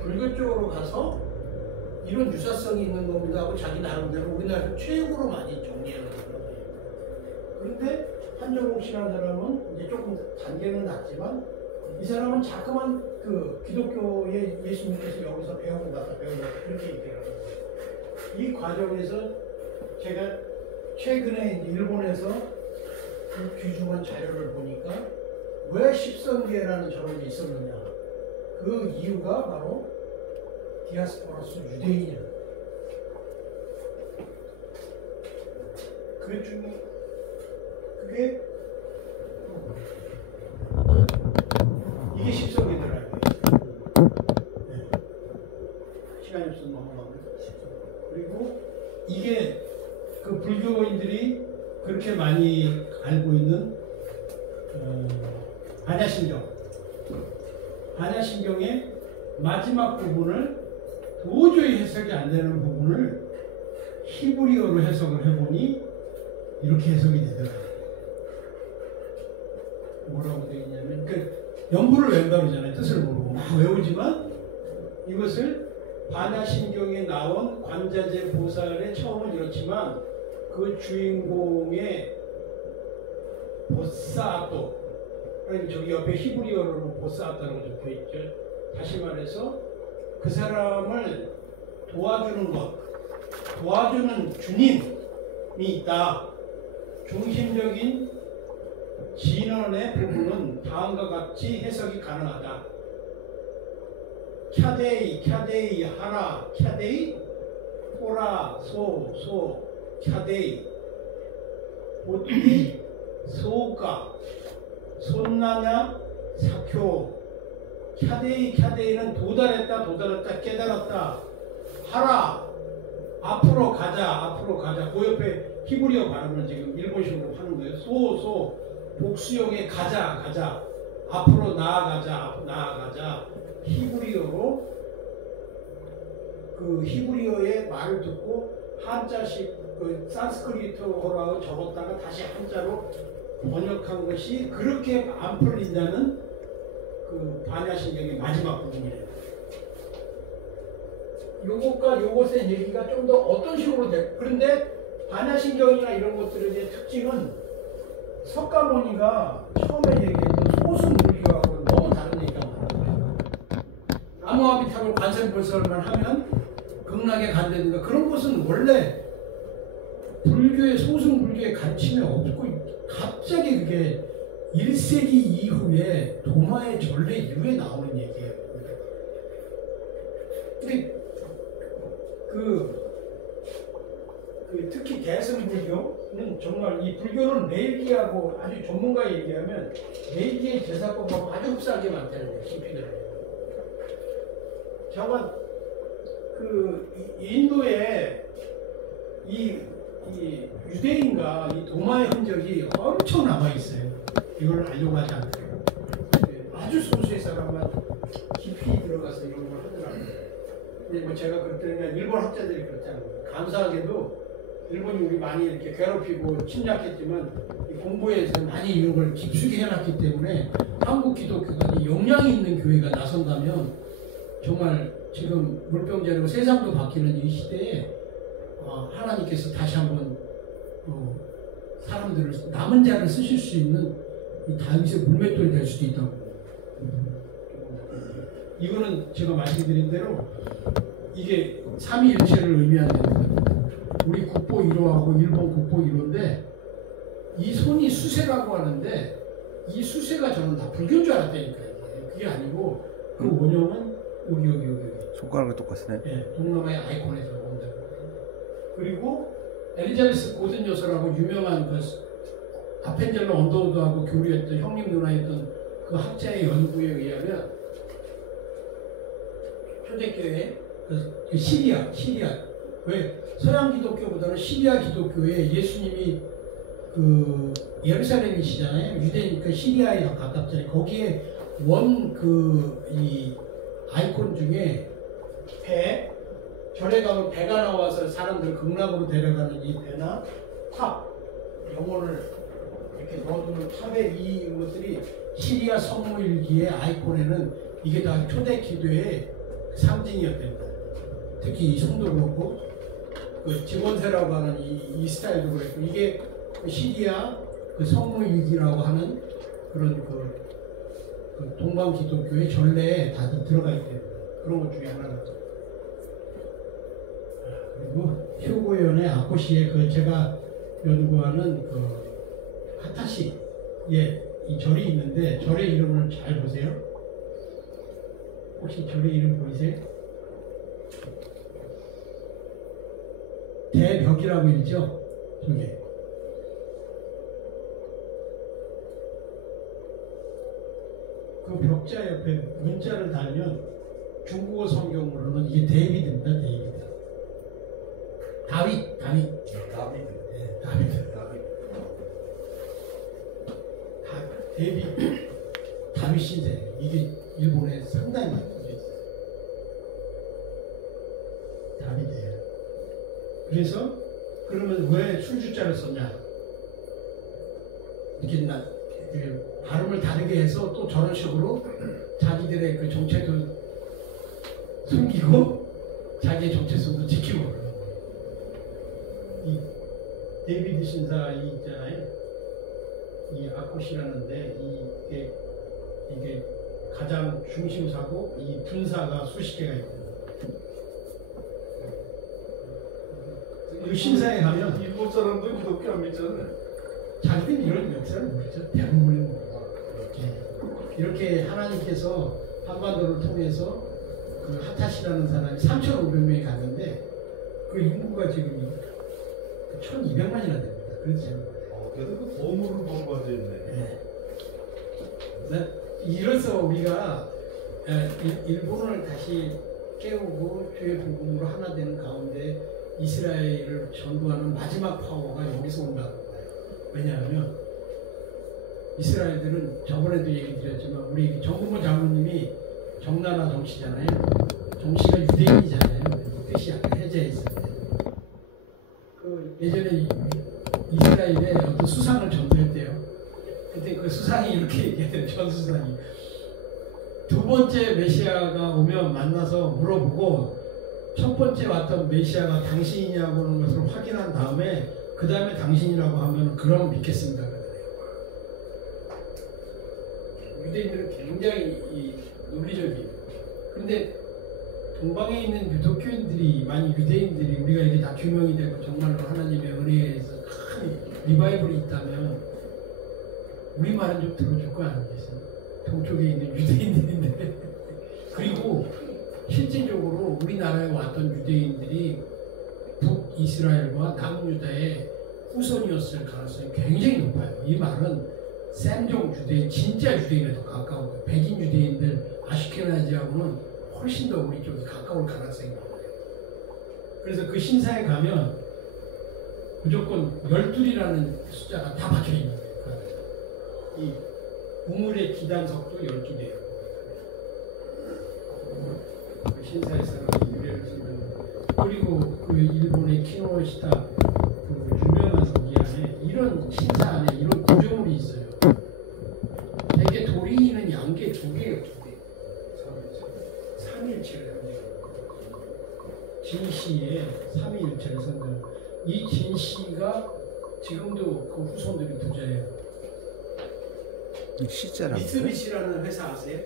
불교 쪽으로 가서 이런 유사성이 있는 겁니다 하고 자기 나름대로 우리나라에서 최고로 많이 정리하는 거예요. 그런데 한정옥 씨라는 사람은 이제 조금 단계는 낮지만 이 사람은 자꾸만 그 기독교의 예수님께서 여기서 배우고 갔다 그렇게 얘기하는 거예요. 이 과정에서 제가 최근에 일본에서 그 귀중한 자료를 보니까 왜 십선계라는 저런 게 있었느냐. 그 이유가 바로 디아스포라스 유대인이야. 그 중에 그게 이게 십선계더라고요. 네. 시간이 없어서 넘어가면 그리고 이게 그 불교인들이 그렇게 많이 알고 있는 반야신경. 반야신경의 마지막 부분을 도저히 해석이 안 되는 부분을 히브리어로 해석을 해보니 이렇게 해석이 되더라고요. 뭐라고 되어 있냐면 연부를 외운다 그러잖아요. 뜻을 모르고 막 외우지만 이것을 반야신경에 나온 관자재 보살의 처음은 이렇지만 그 주인공의 보사또, 저기 옆에 히브리어로 보사또라고 적혀 있죠. 다시 말해서 그 사람을 도와주는 것, 도와주는 주님이 있다. 중심적인 진언의 부분은 다음과 같이 해석이 가능하다. 캬데이, 하라, 캬데이, 토라, 소, 캬데이, 보티, 소가, 손나냐, 사쿄. 캬데이는 도달했다, 깨달았다. 하라, 앞으로 가자. 그 옆에 히브리어 발음을 지금 일본식으로 하는 거예요. 소, 복수형의 가자. 앞으로 나아가자. 히브리어로 그 히브리어의 말을 듣고 한자식 그 산스크리트어라고 적었다가 다시 한자로 번역한 것이 그렇게 안 풀린다는 그 반야신경의 마지막 부분이래요. 요것과 요것의 얘기가 좀 더 어떤 식으로 돼? 그런데 반야신경이나 이런 것들의 특징은 석가모니가 처음에 얘기했던 소승불교하고 너무 다른 얘기가 많아요. 나무아미탑을 관세음보살만 하면 극락에 간다든가 그런 것은 원래 불교의 소승불교의 가르침에 없고 갑자기 그게 1세기 이후에 도마의 전례 이후에 나오는 얘기예요. 근데 특히 대승불교는 정말 이 불교는 레이기하고 아주 전문가에 얘기하면 레이기의 제사법하고 아주 흡사하게 많다는 거예요. 신피들은. 저건 인도에 이 유대인과 이 도마의 흔적이 엄청 남아있어요. 이걸 알려고 하지 않더라고요. 아주 소수의 사람만 깊이 들어가서 이런 걸 하더라고요. 근데 뭐 제가 그랬더니 일본 학자들이 그렇잖아요. 감사하게도 일본이 우리 많이 이렇게 괴롭히고 침략했지만 공부에서 많이 이런 걸 깊숙이 해놨기 때문에 한국 기독교가 영향이 있는 교회가 나선다면 정말 지금 물병자리고 세상도 바뀌는 이 시대에 하나님께서 다시 한번 사람들을 남은 자를 쓰실 수 있는 이 다윗의 물맷돌이 될 수도 있다고. 이거는 제가 말씀드린 대로 이게 삼위일체를 의미하는 거거든요. 우리 국보 1호하고 일본 국보 1호인데 이 손이 수세라고 하는데 이 수세가 저는 다 불교인 줄 알았다니까요. 그게 아니고 그 원형은 여기 손가락이 똑같으네. 네, 동남아의 아이콘에서 온다고. 그리고 엘리자베스 고든 여사라고 유명한 그 아펜젤러 언더우드하고 교류했던 형님 누나였던 그 학자의 연구에 의하면 초대교회 그 시리아 왜 서양 기독교보다는 시리아 기독교에 예수님이 그 예루살렘이시잖아요. 유대니까 시리아에 더 가깝잖아요. 거기에 이 아이콘 중에 배, 절에 가면 배가 나와서 사람들 극락으로 데려가는 이 배나 탑, 영혼을 이렇게 넣어두는 탑의 이 것들이 시리아 성모일기의 아이콘에는 이게 다 초대 기도의 상징이었답니다. 특히 이 성도 그렇고 그 직원세라고 하는 이 스타일도 그랬고 이게 그 시리아 그 성모일기라고 하는 그런 그 그 동방 기독교의 전례에 다들 들어가 있기 때문에 그런 것 중에 하나가. 그리고 휴고연의 아코시에 그 제가 연구하는 그 하타시에 이 절이 있는데 절의 이름을 잘 보세요. 혹시 절의 이름 보이세요? 대벽이라고 읽죠? 저게. 그 벽자 옆에 문자를 달면 중국어 성경으로는 이게 데이비드입니다. 데이비드. 다윗. 네, 다윗. 다윗인데 이게 일본에 상당히 많이 퍼져 있어요. 다윗이에요. 그래서 그러면 왜 술주자를 썼냐? 이렇게 발음을 다르게 해서 또 저런 식으로 자기들의 그 정체도 숨기고 자기의 정체성도 지키고 그러는 거예요. 이 데이비드 신사 이 있잖아요. 이 아코시라는데 이게 가장 중심사고 이 분사가 수십 개가 있거든요. 이 신사에 가면 일본 사람들 기독교 안 믿잖아요. 자기들이 이런 역사를 모르죠. 대부분은 모르고 이렇게 하나님께서 한반도를 통해서 그 하타시라는 사람이 3,500명이 갔는데 그 인구가 지금 1,200만이나 됩니다. 그렇죠. 그래도 그 보물을 본거지 있네. 네. 이래서 우리가 일본을 다시 깨우고 주의 복음으로 하나 되는 가운데 이스라엘을 전도하는 마지막 파워가 여기서 온다고 봐요. 왜냐하면 이스라엘들은 저번에도 얘기 드렸지만 우리 정국모 장로님이 정나라 정씨잖아요. 정씨가 유대인이잖아요. 뜻이 약간 해제했을 때. 그 예전에 이스라엘에 어떤 수상을 전도했대요. 그때 그 수상이 이렇게 얘기했대요. 전 수상이. 두 번째 메시아가 오면 만나서 물어보고 첫 번째 왔던 메시아가 당신이냐고 하는 것을 확인한 다음에 그 다음에 당신이라고 하면 그럼 믿겠습니다. 그러더래요. 유대인들은 굉장히 논리적이에요. 그런데 동방에 있는 유독교인들이 많이 유대인들이 우리가 이게 다 규명이 되고 정말로 하나님의 은혜에서 큰 리바이벌이 있다면 우리 말은 좀 들어줄 거 아니겠어요? 동쪽에 있는 유대인들인데 그리고 실질적으로 우리나라에 왔던 유대인들이 북이스라엘과 남유다의 후손이었을 가능성이 굉장히 높아요. 이 말은 샘종 유대인, 진짜 유대인에 더 가까운 거예요. 백인 유대인들 아슈케나지하고는 훨씬 더 우리 쪽이 가까울 가능성이 많아요. 그래서 그 신사에 가면 무조건 12이라는 숫자가 다 박혀 있는 거예요. 이 우물의 기단석도 12개예요. 그 신사에서는 유래를 쓰는 그리고 그 일본의 키노시타 그 유명한 성기 안에 이런 신사 안에 이런 구조물이 있어요. 대개 도리는 양계 2개예요. 2개. 3일체를 진시의 3일체를 선정. 이 진시가 지금도 그 후손들이 부자예요. 시자라고. 미쓰비시라는 회사 아세요?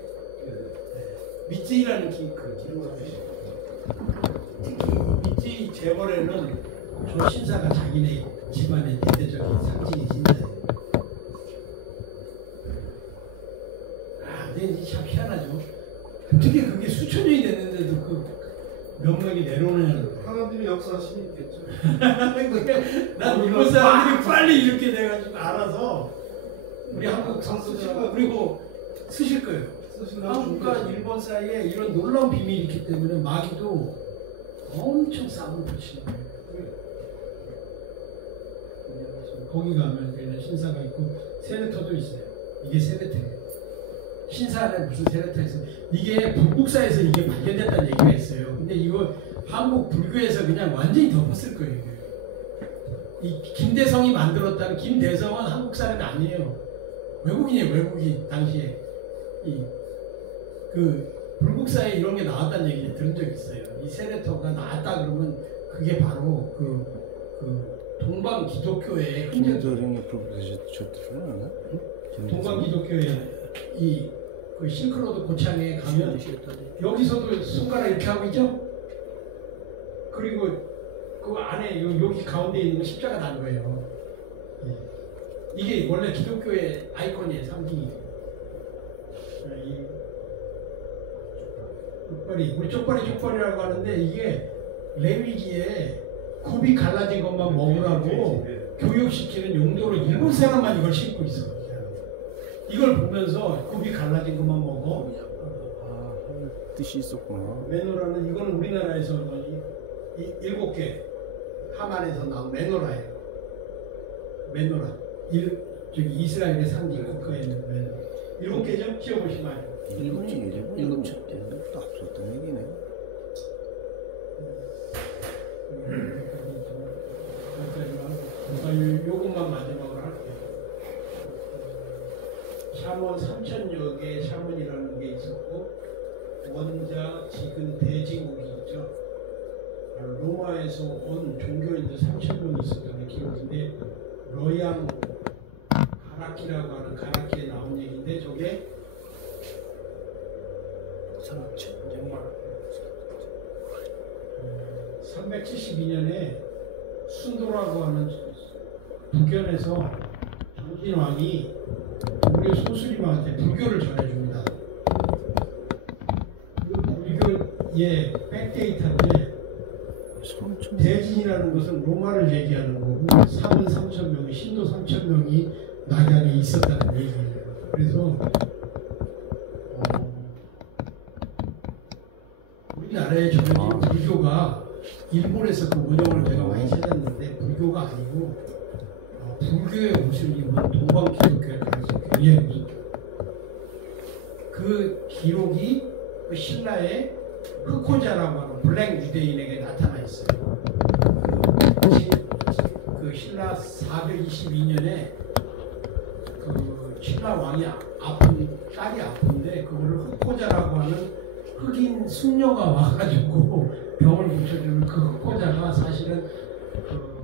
미쯔이라는 기름을 특히 미쯔이 재벌에는 저 신사가 자기네 집안의 대대적인 상징의 신사예요. 근데 참 희한하죠. 어떻게 그게 수천 년이 됐는데도 그 명맥이 내려오느냐는 거예요. 하나님의 역사심이 있겠죠. 난 일본 사람들이 빨리 이렇게 돼가지고 알아서 우리 한국 선수들 그리고 쓰실 거예요. 한국과 일본 사이에 이런 놀라운 비밀이 있기 때문에 마귀도 엄청 싸움을 붙이는 거예요. 거기 가면 신사가 있고 세네터도 있어요. 이게 세네터예요. 신사 안에 무슨 세네터 있어요. 이게 북국사에서 이게 발견됐다는 얘기가 있어요. 근데 이거 한국 불교에서 그냥 완전히 덮었을 거예요. 이 김대성이 만들었다는 김대성은 한국 사람이 아니에요. 외국인이에요. 외국인 당시에 그 불국사에 이런 게 나왔다는 얘기 들은 적 있어요. 이 세네터가 나왔다 그러면 그게 바로 그 동방 기독교의 흔적. 김조령이 불국사셨더구나. 동방 기독교의 이 그 싱크로드 고창에 가면 여기서도 손가락 이렇게 하고 있죠? 그리고 그 안에 여기 가운데 있는 거 십자가 단 거예요. 예. 이게 원래 기독교의 아이콘이에요, 상징이에요. 이 쪽발이, 우리 쪽발이라고 하는데 이게 레위기에 굽이 갈라진 것만 먹으라고 교육시키는 용도로 일본 사람만 이걸 신고 있어. 이걸 보면서 굽이 갈라진 것만 먹어. 뜻이 있었구나. 메노라는 이거는 우리나라에서 이 7개 하만에서 나온 메노라예요. 메노라. 저기 이스라엘의 상징 국가에 있는 메노라. 7개죠? 지어보시면 알죠. 일곱 첩. 또 없었던 얘기네. 요것만 마지막으로 할게요. 샤몬 3,000여 개의 샤몬이라는 게 있었고, 원자, 지근, 대지국이 있죠. 로마에서 온 종교인들 3,000명이 있었다는 기록인데, 러양 가라키라고 하는 가라키에 나온 얘기인데, 저게 372년에 순도라고 하는 북견에서 정신왕이 우리 소수림한테 불교를 전해줍니다. 그 불교의 백데이터인데 대진이라는 것은 로마를 얘기하는 거고 3은 3,000명이 신도 3,000명이 낙양에 있었다는 얘기예요. 그래서 우리나라에 전해진 불교가 일본에서 그 원형을 제가 많이 찾았는데 불교가 아니고 불교의 모습이면 동방기독교에 가르쳐 굉장히 무슨 그 기록이 그 신라의 흑호자라고 하는 블랙 유대인에게 나타나 있어요. 그 신라 422년에 그 신라 왕이 딸이 아픈데 그거를 흑호자라고 하는 흑인 숙녀가 와가지고 병을 고쳐주는 그 흑호자가 사실은 그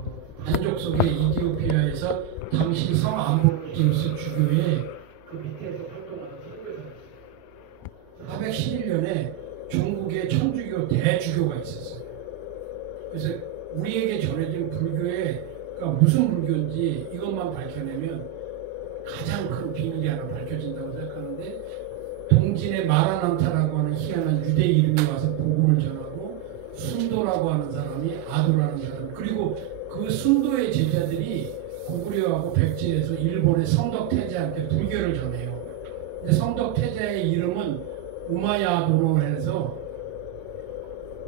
반족 속의 이디오피아에서 당시 성 암브로시우스 주교의 그 밑에서 활동하는 선교사예요. 411년에 중국의 천주교 대주교가 있었어요. 그래서 우리에게 전해진 불교가 무슨 불교인지 이것만 밝혀내면 가장 큰 비밀이 하나 밝혀진다고 생각하는데, 동진의 마라난타라고 하는 희한한 유대 이름이 와서 복음을 전하고, 순도라고 하는 사람이 아도라는 사람, 그리고 그 순도의 제자들이 고구려하고 백제에서 일본의 성덕태자한테 불교를 전해요. 근데 성덕태자의 이름은 우마야도로 해서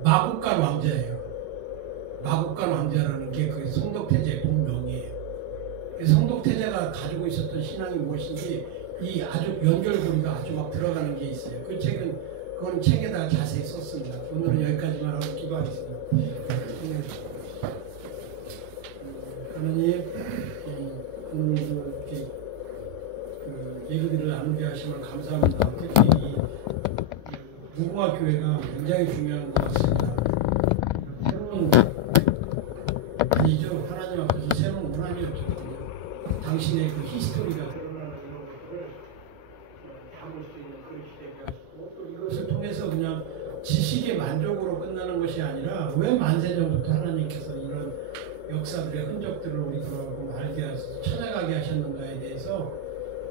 마국간 왕자예요. 마국간 왕자라는 게 그 성덕태자의 본명이에요. 성덕태자가 가지고 있었던 신앙이 무엇인지 이 아주 연결고리가 아주 막 들어가는 게 있어요. 그 책은 그건 책에다가 자세히 썼습니다. 오늘은 여기까지만 하고 기도하겠습니다. 하나님, 오늘 이렇게 얘기들을 나누게 하시면 감사합니다. 특히 이 무궁화 교회가 굉장히 중요한 것 같습니다. 새로운 아니죠. 하나님 앞에서 새로운 문화이었죠. 당신의 그 히스토리가 드러나는 이런 것들을 담을 수 있는 그런 시대가 하시고, 또 이것을 통해서 그냥 지식의 만족으로 끝나는 것이 아니라 왜 만세전부터 하나님께서 이런 역사들의 흔적들을 우리 돌아보고 알게 하셔서 찾아가게 하셨는가에 대해서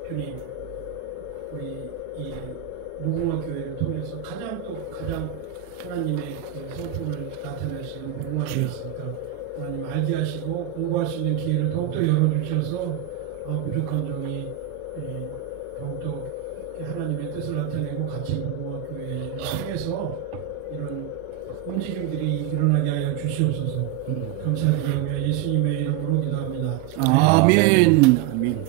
주님, 우리 이 무궁화 교회를 통해서 가장 하나님의 그 성품을 나타낼 수 있는 무궁화 교회였습니다. 하나님 알게 하시고 공부할 수 있는 기회를 더욱더 열어주셔서 부족한 종이 더욱더 하나님의 뜻을 나타내고 같이 무궁화 교회를 통해서 이런 움직임들이 일어나게 하여 주시옵소서. 감사드리며 예수님의 이름으로 기도합니다. 아멘. 아멘.